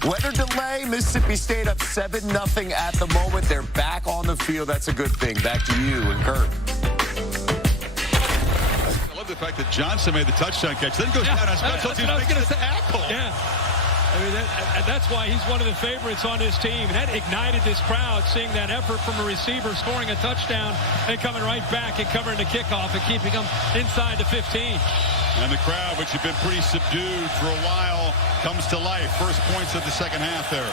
weather delay. Mississippi State up 7-0 at the moment. They're back on the field. That's a good thing. Back to you and Kirk. I love the fact that Johnson made the touchdown catch. Then goes down on special teams. I was going to say. Tackle. Yeah. I mean, that's why he's one of the favorites on this team. And that ignited this crowd, seeing that effort from a receiver scoring a touchdown and coming right back and covering the kickoff and keeping them inside the 15. And the crowd, which had been pretty subdued for a while, comes to life. First points of the second half there.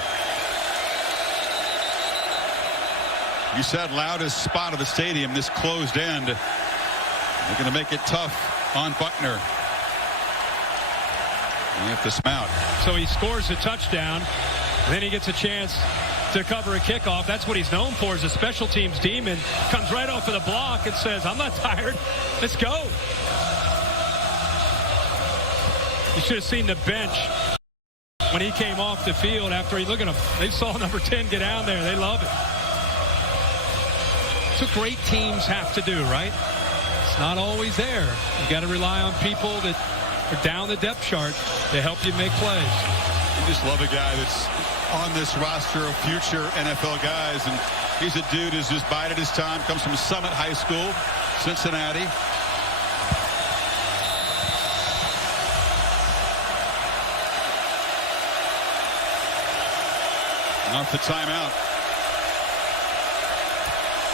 You said loudest spot of the stadium, this closed end. They're going to make it tough on Buckner. You have to smount. So he scores a touchdown, and then he gets a chance to cover a kickoff. That's what he's known for, as a special teams demon. Comes right off of the block and says, I'm not tired. Let's go. You should have seen the bench when he came off the field after look at him. They saw number 10 get down there. They love it. That's what great teams have to do, right? It's not always there. You got to rely on people that are down the depth chart to help you make plays. You just love a guy that's on this roster of future NFL guys, and he's a dude who's just bided his time. Comes from Summit High School, Cincinnati. Off the timeout.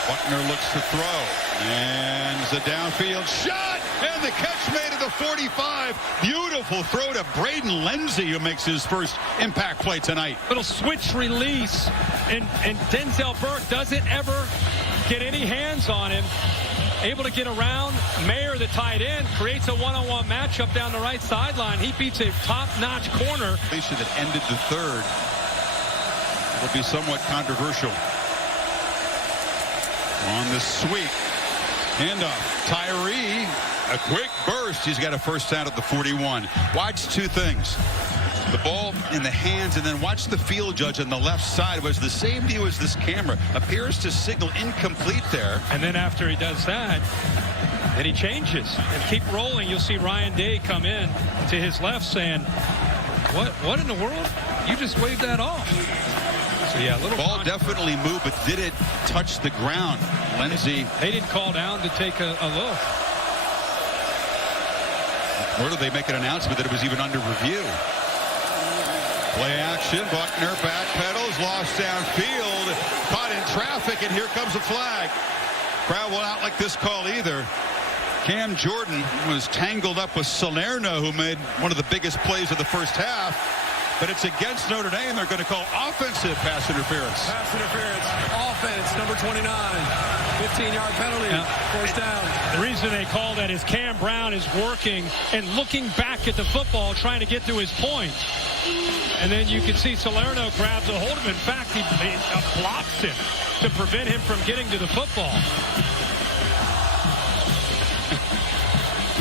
Buckner looks to throw. And the downfield shot. And the catch made at the 45. Beautiful throw to Braden Lindsey, who makes his first impact play tonight. Little switch release. And Denzel Burke doesn't ever get any hands on him. Able to get around. Mayer, the tight end, creates a one-on-one matchup down the right sideline. He beats a top-notch corner. That ended the third. Will be somewhat controversial. On the sweep. Handoff. Tyree. A quick burst. He's got a first down at the 41. Watch two things. The ball in the hands, and then watch the field judge on the left side. Was the same view as this camera. Appears to signal incomplete there. And then after he does that, then he changes. And keep rolling. You'll see Ryan Day come in to his left saying, what in the world? You just waved that off. So, yeah, a little ball definitely moved, but did it touch the ground? Lindsey. They didn't call down to take a look. Or did they make an announcement that it was even under review? Play action. Buckner backpedals, lost downfield, caught in traffic, and here comes a flag. Crowd will not like this call either. Cam Jordan was tangled up with Salerno, who made one of the biggest plays of the first half. But it's against Notre Dame. They're going to call offensive pass interference. Pass interference. Offense, number 29. 15-yard penalty. First down. The reason they call that is Cam Brown is working and looking back at the football, trying to get to his point. And then you can see Salerno grabs a hold of him. In fact, he blocks him to prevent him from getting to the football.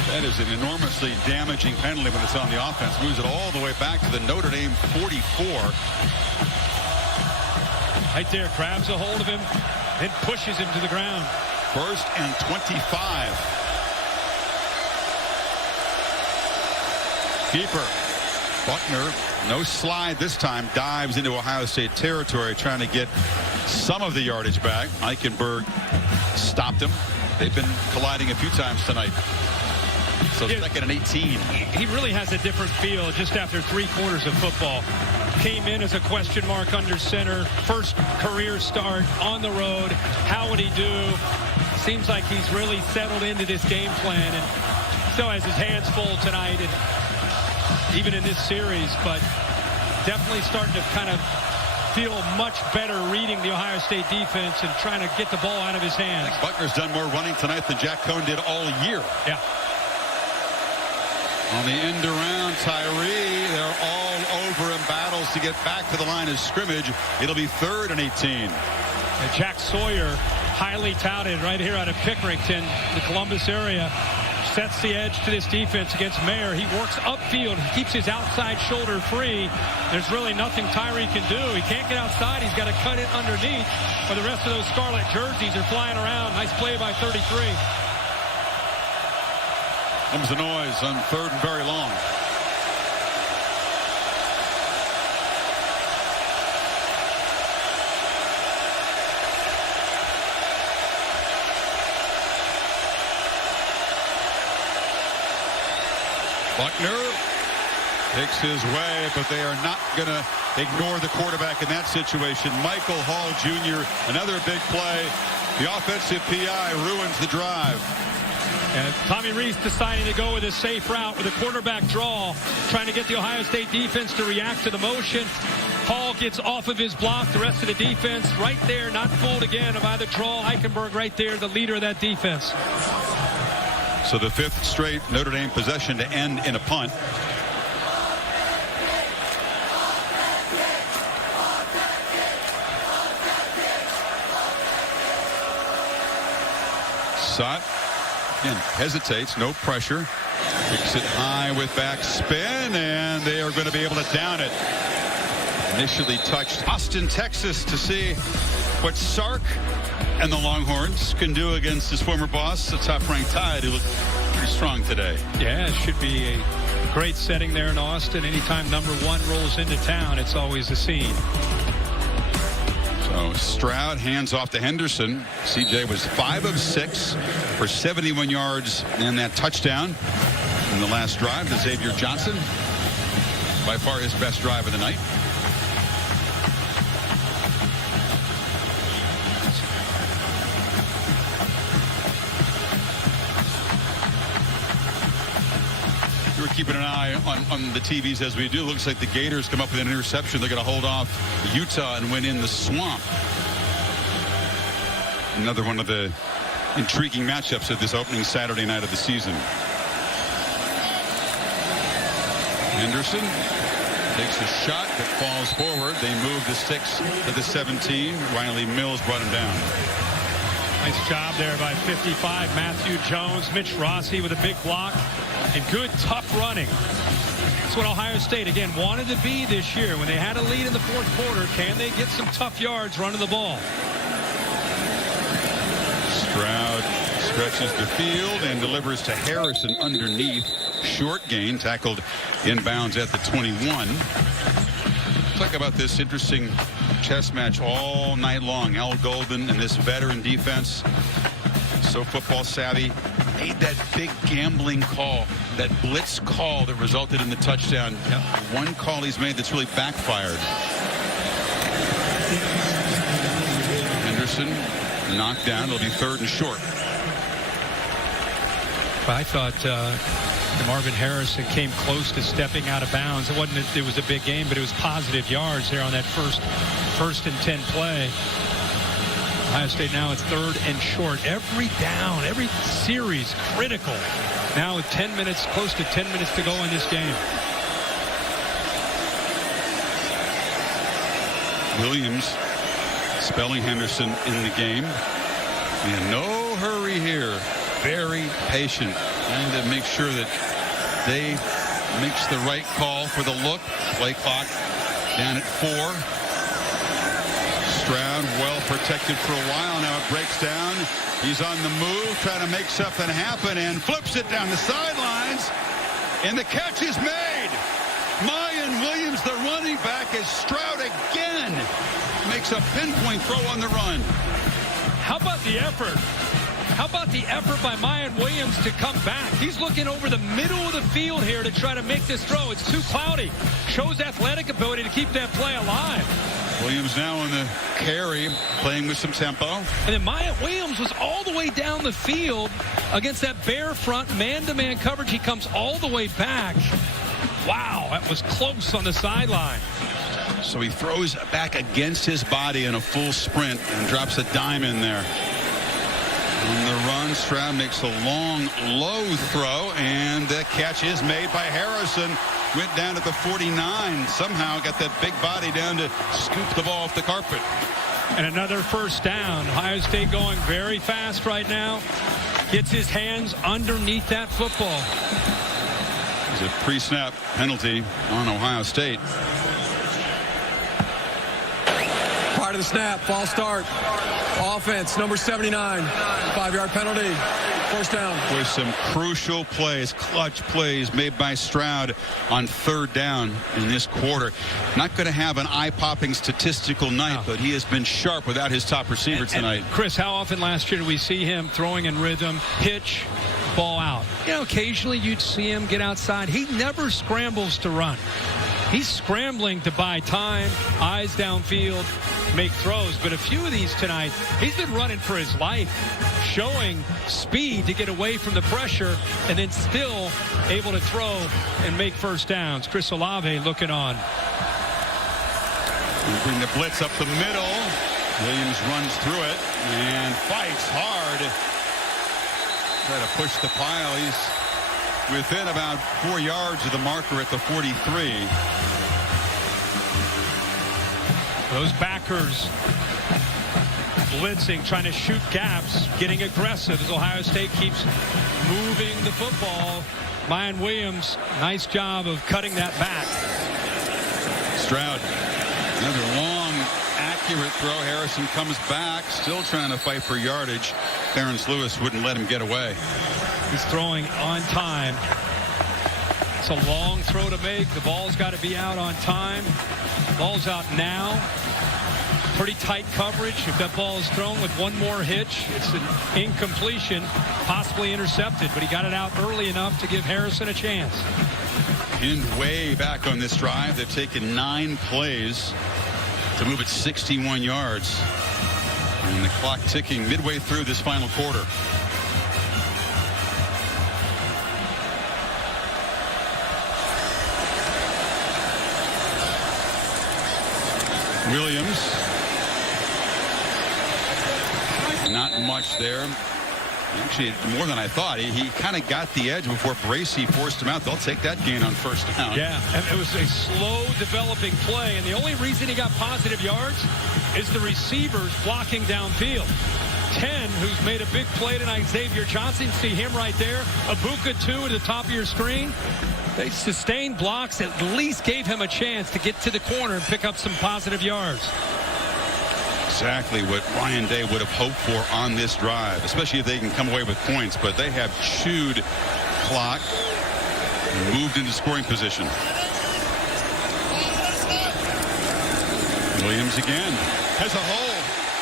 That is an enormously damaging penalty when it's on the offense. Moves it all the way back to the Notre Dame 44. Right there, grabs a hold of him, then pushes him to the ground. First and 25. Keeper. Buckner, no slide this time, dives into Ohio State territory, trying to get some of the yardage back. Eichenberg stopped him. They've been colliding a few times tonight. So second and 18. He really has a different feel just after 3 quarters of football. Came in as a question mark under center. First career start on the road. How would he do? Seems like he's really settled into this game plan and still has his hands full tonight and even in this series, but definitely starting to kind of feel much better reading the Ohio State defense and trying to get the ball out of his hands. Buckner's done more running tonight than Jack Cohn did all year. Yeah. On the end around, Tyree, they're all over in battles to get back to the line of scrimmage. It'll be 3rd and 18. And Jack Sawyer, highly touted right here out of Pickerington, the Columbus area, sets the edge to this defense against Mayer. He works upfield. He keeps his outside shoulder free. There's really nothing Tyree can do. He can't get outside. He's got to cut it underneath, or the rest of those scarlet jerseys are flying around. Nice play by 33. Comes the noise on 3rd and very long. Buckner Picks his way, but they are not going to ignore the quarterback in that situation. Michael Hall Jr., another big play. The offensive PI ruins the drive. And Tommy Rees deciding to go with a safe route with a quarterback draw, trying to get the Ohio State defense to react to the motion. Hall gets off of his block. The rest of the defense right there, not fooled again by the draw. Eichenberg right there, the leader of that defense. So the 5th straight Notre Dame possession to end in a punt. Sott again hesitates, no pressure. Kicks it high with back spin, and they are going to be able to down it. Initially touched Austin, Texas, to see what Sark and the Longhorns can do against his former boss, the top-ranked Tide, who looked pretty strong today. Yeah, it should be a great setting there in Austin. Anytime #1 rolls into town, it's always a scene. So Stroud hands off to Henderson. CJ was 5 of 6 for 71 yards and that touchdown in the last drive to Xavier Johnson. By far his best drive of the night. We're keeping an eye on the TVs as we do. Looks like the Gators come up with an interception. They're going to hold off Utah and win in the swamp. Another one of the intriguing matchups of this opening Saturday night of the season. Henderson takes a shot that falls forward. They move the 6 to the 17. Riley Mills brought him down. Nice job there by 55. Matthew Jones, Mitch Rossi with a big block, and good, tough running. That's what Ohio State, again, wanted to be this year. When they had a lead in the 4th quarter, can they get some tough yards running the ball? Stroud stretches the field and delivers to Harrison underneath. Short gain, tackled inbounds at the 21. Talk about this interesting chess match all night long. Al Golden and this veteran defense, so football savvy, made that big gambling call, that blitz call that resulted in the touchdown. Yep. One call he's made that's really backfired. Henderson knocked down. It'll be 3rd and short. I thought Marvin Harrison came close to stepping out of bounds. It was a big game, but it was positive yards there on that first and 10 play. Ohio State now it's 3rd and short. Every down, every series critical. Now with 10 minutes, close to 10 minutes to go in this game. Williams spelling Henderson in the game. And no hurry here. Very patient, trying to make sure that they makes the right call for the look. Play clock down at 4. Stroud well protected for a while. Now it breaks down. He's on the move, trying to make something happen, and flips it down the sidelines. And the catch is made. Mayan Williams, the running back, as Stroud again makes a pinpoint throw on the run. How about the effort? How about the effort by Mayan Williams to come back? He's looking over the middle of the field here to try to make this throw. It's too cloudy. Shows athletic ability to keep that play alive. Williams now on the carry, playing with some tempo. And then Mayan Williams was all the way down the field against that bare front man-to-man coverage. He comes all the way back. Wow, that was close on the sideline. So he throws back against his body in a full sprint and drops a dime in there. On the run, Stroud makes a long, low throw, and the catch is made by Harrison. Went down to the 49. Somehow got that big body down to scoop the ball off the carpet. And another first down. Ohio State going very fast right now. Gets his hands underneath that football. There's a pre-snap penalty on Ohio State. Part of the snap, false start. Offense, number 79. 5-yard penalty. First down. With some crucial plays, clutch plays made by Stroud on 3rd down in this quarter. Not going to have an eye-popping statistical night, but he has been sharp without his top receiver tonight. Chris, how often last year did we see him throwing in rhythm, pitch, ball out. You know, occasionally you'd see him get outside. He never scrambles to run. He's scrambling to buy time, eyes downfield, make throws. But a few of these tonight, he's been running for his life, showing speed to get away from the pressure, and then still able to throw and make first downs. Chris Olave looking on. Bring the blitz up the middle. Williams runs through it and fights hard. Try to push the pile. He's within about 4 yards of the marker at the 43. Those backers blitzing, trying to shoot gaps, getting aggressive as Ohio State keeps moving the football. Mayan Williams, nice job of cutting that back. Stroud, another long, accurate throw. Harrison comes back, still trying to fight for yardage. Clarence Lewis wouldn't let him get away. He's throwing on time. It's a long throw to make. The ball's got to be out on time. Ball's out now. Pretty tight coverage. If that ball is thrown with one more hitch, it's an incompletion, possibly intercepted, but he got it out early enough to give Harrison a chance. Pinned way back on this drive. They've taken 9 plays to move it 61 yards. And the clock ticking midway through this final quarter. Williams. Not much there. Actually, more than I thought. He kind of got the edge before Bracey forced him out. They'll take that gain on first down. Yeah, and it was a slow developing play, and the only reason he got positive yards is the receivers blocking downfield. 10, who's made a big play tonight, Xavier Johnson. See him right there. Abuka 2 at the top of your screen. They sustained blocks, at least gave him a chance to get to the corner and pick up some positive yards. Exactly what Ryan Day would have hoped for on this drive, especially if they can come away with points. But they have chewed clock and moved into scoring position. Williams again has a hole,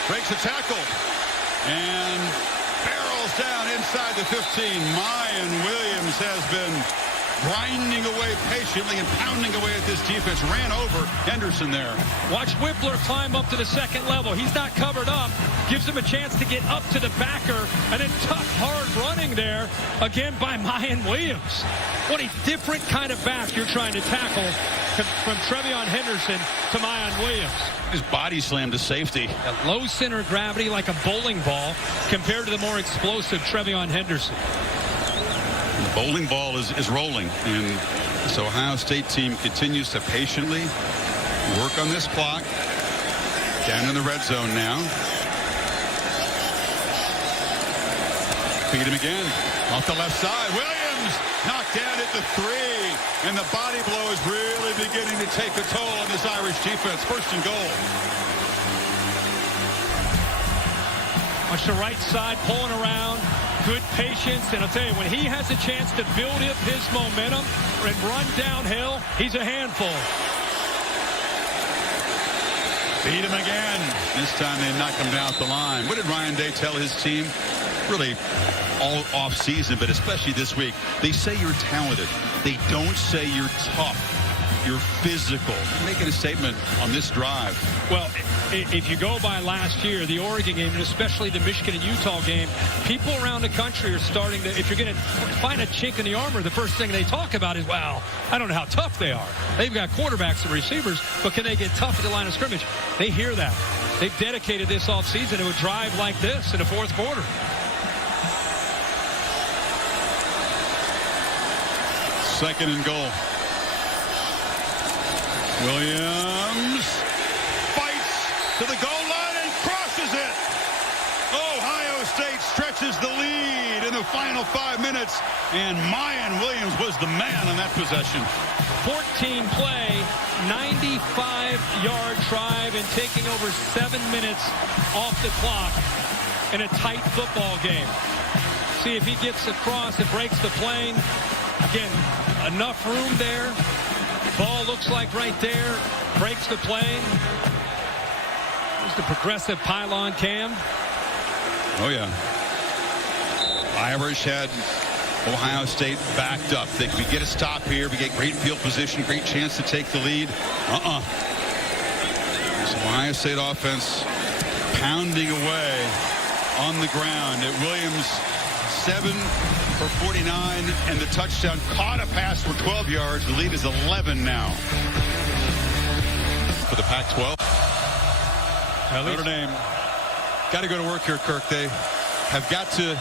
breaks a tackle, and barrels down inside the 15. Mayan Williams has been grinding away patiently and pounding away at this defense. Ran over Henderson there. Watch Whippler climb up to the second level. He's not covered up. Gives him a chance to get up to the backer. And then tough, hard running there again by Mayan Williams. What a different kind of back you're trying to tackle from Trevion Henderson to Mayan Williams. His body slam to safety. A low center of gravity like a bowling ball compared to the more explosive Trevion Henderson. The bowling ball is rolling, and this Ohio State team continues to patiently work on this clock. Down in the red zone now. Feed him again. Off the left side. Williams knocked down at the 3. And the body blow is really beginning to take a toll on this Irish defense. First and goal. Watch the right side pulling around. Good patience, and I'll tell you, when he has a chance to build up his momentum and run downhill, he's a handful. Beat him again. This time they knock him down the line. What did Ryan Day tell his team? Really all off season, but especially this week. They say you're talented. They don't say you're tough. You're physical. Making a statement on this drive. Well, if you go by last year, the Oregon game, and especially the Michigan and Utah game, people around the country are starting to, if you're going to find a chink in the armor, the first thing they talk about is, wow, I don't know how tough they are. They've got quarterbacks and receivers, but can they get tough at the line of scrimmage? They hear that. They've dedicated this offseason to a drive like this in the fourth quarter. Second and goal. Williams fights to the goal line and crosses it. Ohio State stretches the lead in the final 5 minutes, and Mayan Williams was the man on that possession. 14-play, 95-yard drive, and taking over 7 minutes off the clock in a tight football game. See if he gets across and breaks the plane. Again, enough room there. Ball looks like right there. Breaks the plane. There's the progressive pylon cam. Oh, yeah. Irish had Ohio State backed up. Think we get a stop here. We get great field position, great chance to take the lead. This Ohio State offense pounding away on the ground. At Williams, 7 for 49, and the touchdown. Caught a pass for 12 yards. The lead is 11 now for the Pac-12. Notre Dame got to go to work here, Kirk. They have got to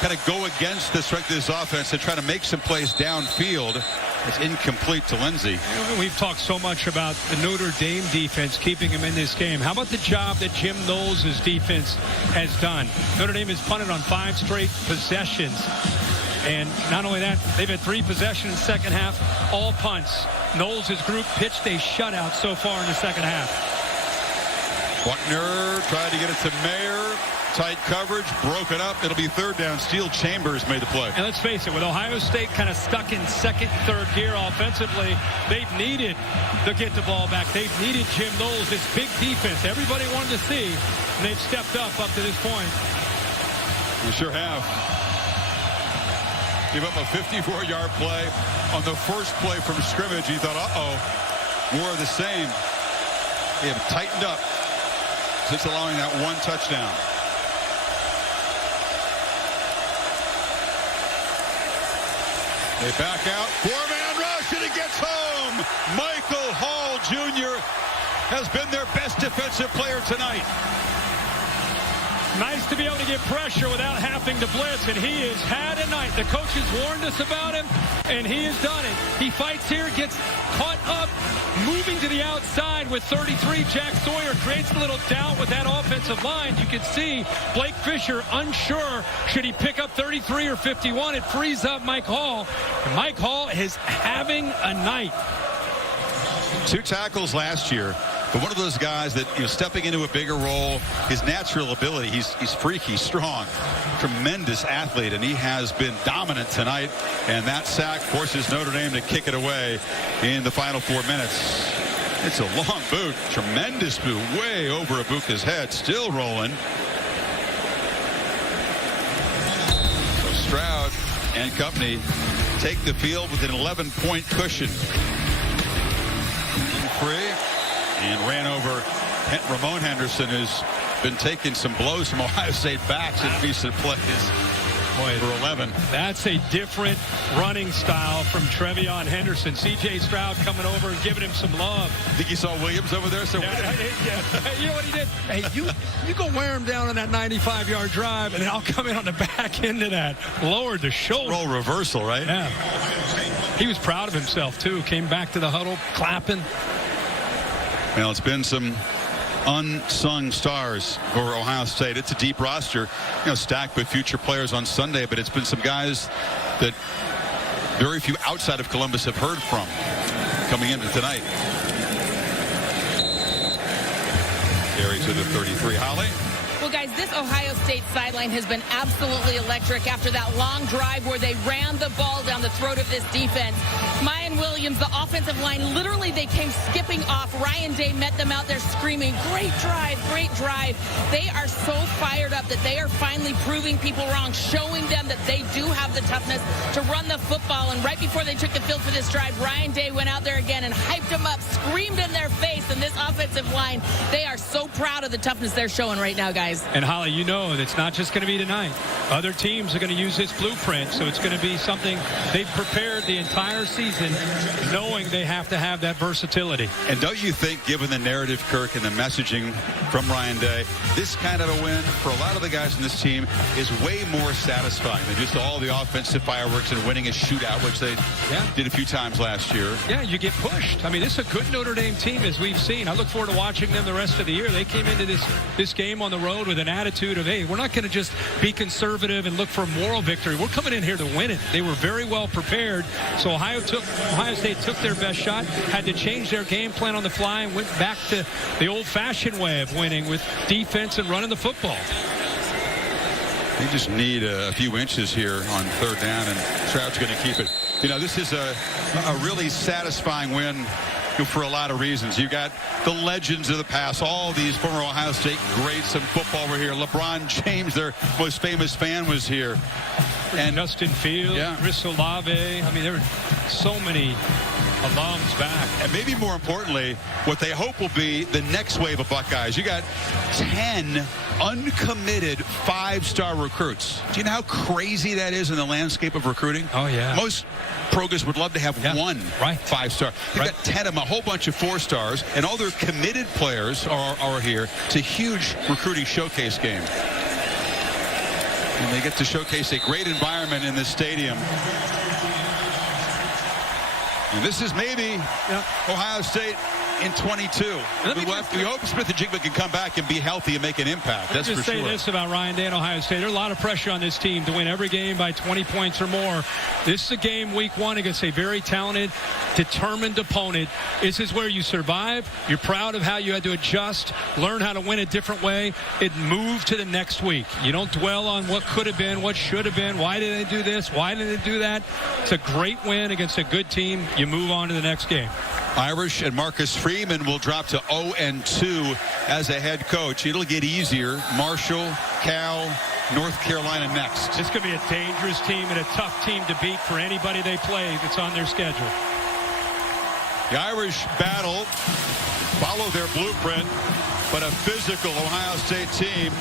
kind of go against the strength of this offense and try to make some plays downfield. It's incomplete to Lindsey. We've talked so much about the Notre Dame defense keeping him in this game. How about the job that Jim Knowles' defense has done? Notre Dame has punted on 5 straight possessions. And not only that, they've had 3 possessions in the second half, all punts. Knowles' group pitched a shutout so far in the second half. Buckner tried to get it to Mayer. Tight coverage, broke it up. It'll be 3rd down. Steel Chambers made the play. And let's face it, with Ohio State kind of stuck in 2nd, 3rd gear offensively, they've needed to get the ball back. They've needed Jim Knowles, this big defense everybody wanted to see, and they've stepped up to this point. They sure have. Give up a 54-yard play on the first play from scrimmage. He thought, more of the same. They have tightened up since allowing that 1 touchdown. They back out. 4-man rush, and it gets home. Michael Hall Jr. has been their best defensive player tonight. Nice to be able to get pressure without having to blitz, and he has had a night. The coaches warned us about him, and he has done it. He fights here, gets caught up, moving to the outside with 33. Jack Sawyer creates a little doubt with that offensive line. You can see Blake Fisher unsure, should he pick up 33 or 51? It frees up Mike Hall. And Mike Hall is having a night. 2 tackles last year. But one of those guys that, stepping into a bigger role, his natural ability, he's freaky, strong, tremendous athlete, and he has been dominant tonight. And that sack forces Notre Dame to kick it away in the final 4 minutes. It's a long boot, tremendous boot, way over Ibuka's head, still rolling. So Stroud and company take the field with an 11-point cushion. Free. And ran over Ramon Henderson, who's been taking some blows from Ohio State backs in recent plays. Boy, for 11. That's a different running style from Trevion Henderson. C.J. Stroud coming over and giving him some love. Think you saw Williams over there? So yeah. You know what he did? Hey, you go wear him down on that 95-yard drive, and then I'll come in on the back end of that. Lowered the shoulder. Role reversal, right? Yeah. He was proud of himself, too. Came back to the huddle, clapping. Well, it's been some unsung stars for Ohio State. It's a deep roster, stacked with future players on Sunday, but it's been some guys that very few outside of Columbus have heard from coming into tonight. Carry to the 33. Holly? Well, guys, this Ohio State sideline has been absolutely electric after that long drive where they ran the ball down the throat of this defense. Mayan Williams, the offensive line, literally they came skipping off. Ryan Day met them out there screaming, great drive, great drive. They are so fired up that they are finally proving people wrong, showing them that they do have the toughness to run the football. And right before they took the field for this drive, Ryan Day went out there again and hyped them up, screamed in their face. And this offensive line, they are so proud of the toughness they're showing right now, guys. And Holly, it's not just going to be tonight. Other teams are going to use this blueprint, so it's going to be something they've prepared the entire season, knowing they have to have that versatility. And don't you think, given the narrative, Kirk, and the messaging from Ryan Day, this kind of a win for a lot of the guys in this team is way more satisfying than just all the offensive fireworks and winning a shootout, which they did a few times last year. Yeah, you get pushed. I mean, this is a good Notre Dame team, as we've seen. I look forward to watching them the rest of the year. They came into this game on the road with an attitude of, hey, we're not going to just be conservative and look for a moral victory. We're coming in here to win it. They were very well prepared. So Ohio State took their best shot, had to change their game plan on the fly, and went back to the old-fashioned way of winning with defense and running the football. They just need a few inches here on 3rd down, and Stroud's going to keep it. This is a really satisfying win for a lot of reasons. You got the legends of the past. All these former Ohio State greats in football were here. LeBron James, their most famous fan, was here. And Justin Fields, Chris Olave. I mean, there were so many alums back. And maybe more importantly, what they hope will be the next wave of Buckeyes. You got 10 uncommitted 5-star recruits. Do you know how crazy that is in the landscape of recruiting? Oh, yeah. Most programs would love to have one 5-star. You've got 10 of them, a whole bunch of 4-stars, and all their committed players are here. It's a huge recruiting showcase game. And they get to showcase a great environment in this stadium. And this is maybe Ohio State in 22. We hope Smith-Njigba can come back and be healthy and make an impact. That's for sure. Just say this about Ryan Day and Ohio State. There's a lot of pressure on this team to win every game by 20 points or more. This is a game week 1 against a very talented, determined opponent. This is where you survive. You're proud of how you had to adjust, learn how to win a different way, and move to the next week. You don't dwell on what could have been, what should have been, why did they do this, why did they do that. It's a great win against a good team. You move on to the next game. Irish and Marcus Freeman will drop to 0-2 as a head coach. It'll get easier. Marshall, Cal, North Carolina next. This could be a dangerous team and a tough team to beat for anybody they play that's on their schedule. The Irish battle, follow their blueprint, but a physical Ohio State team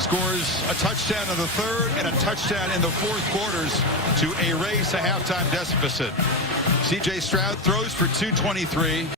scores a touchdown in the third and a touchdown in the fourth quarters to erase a halftime deficit. C.J. Stroud throws for 223.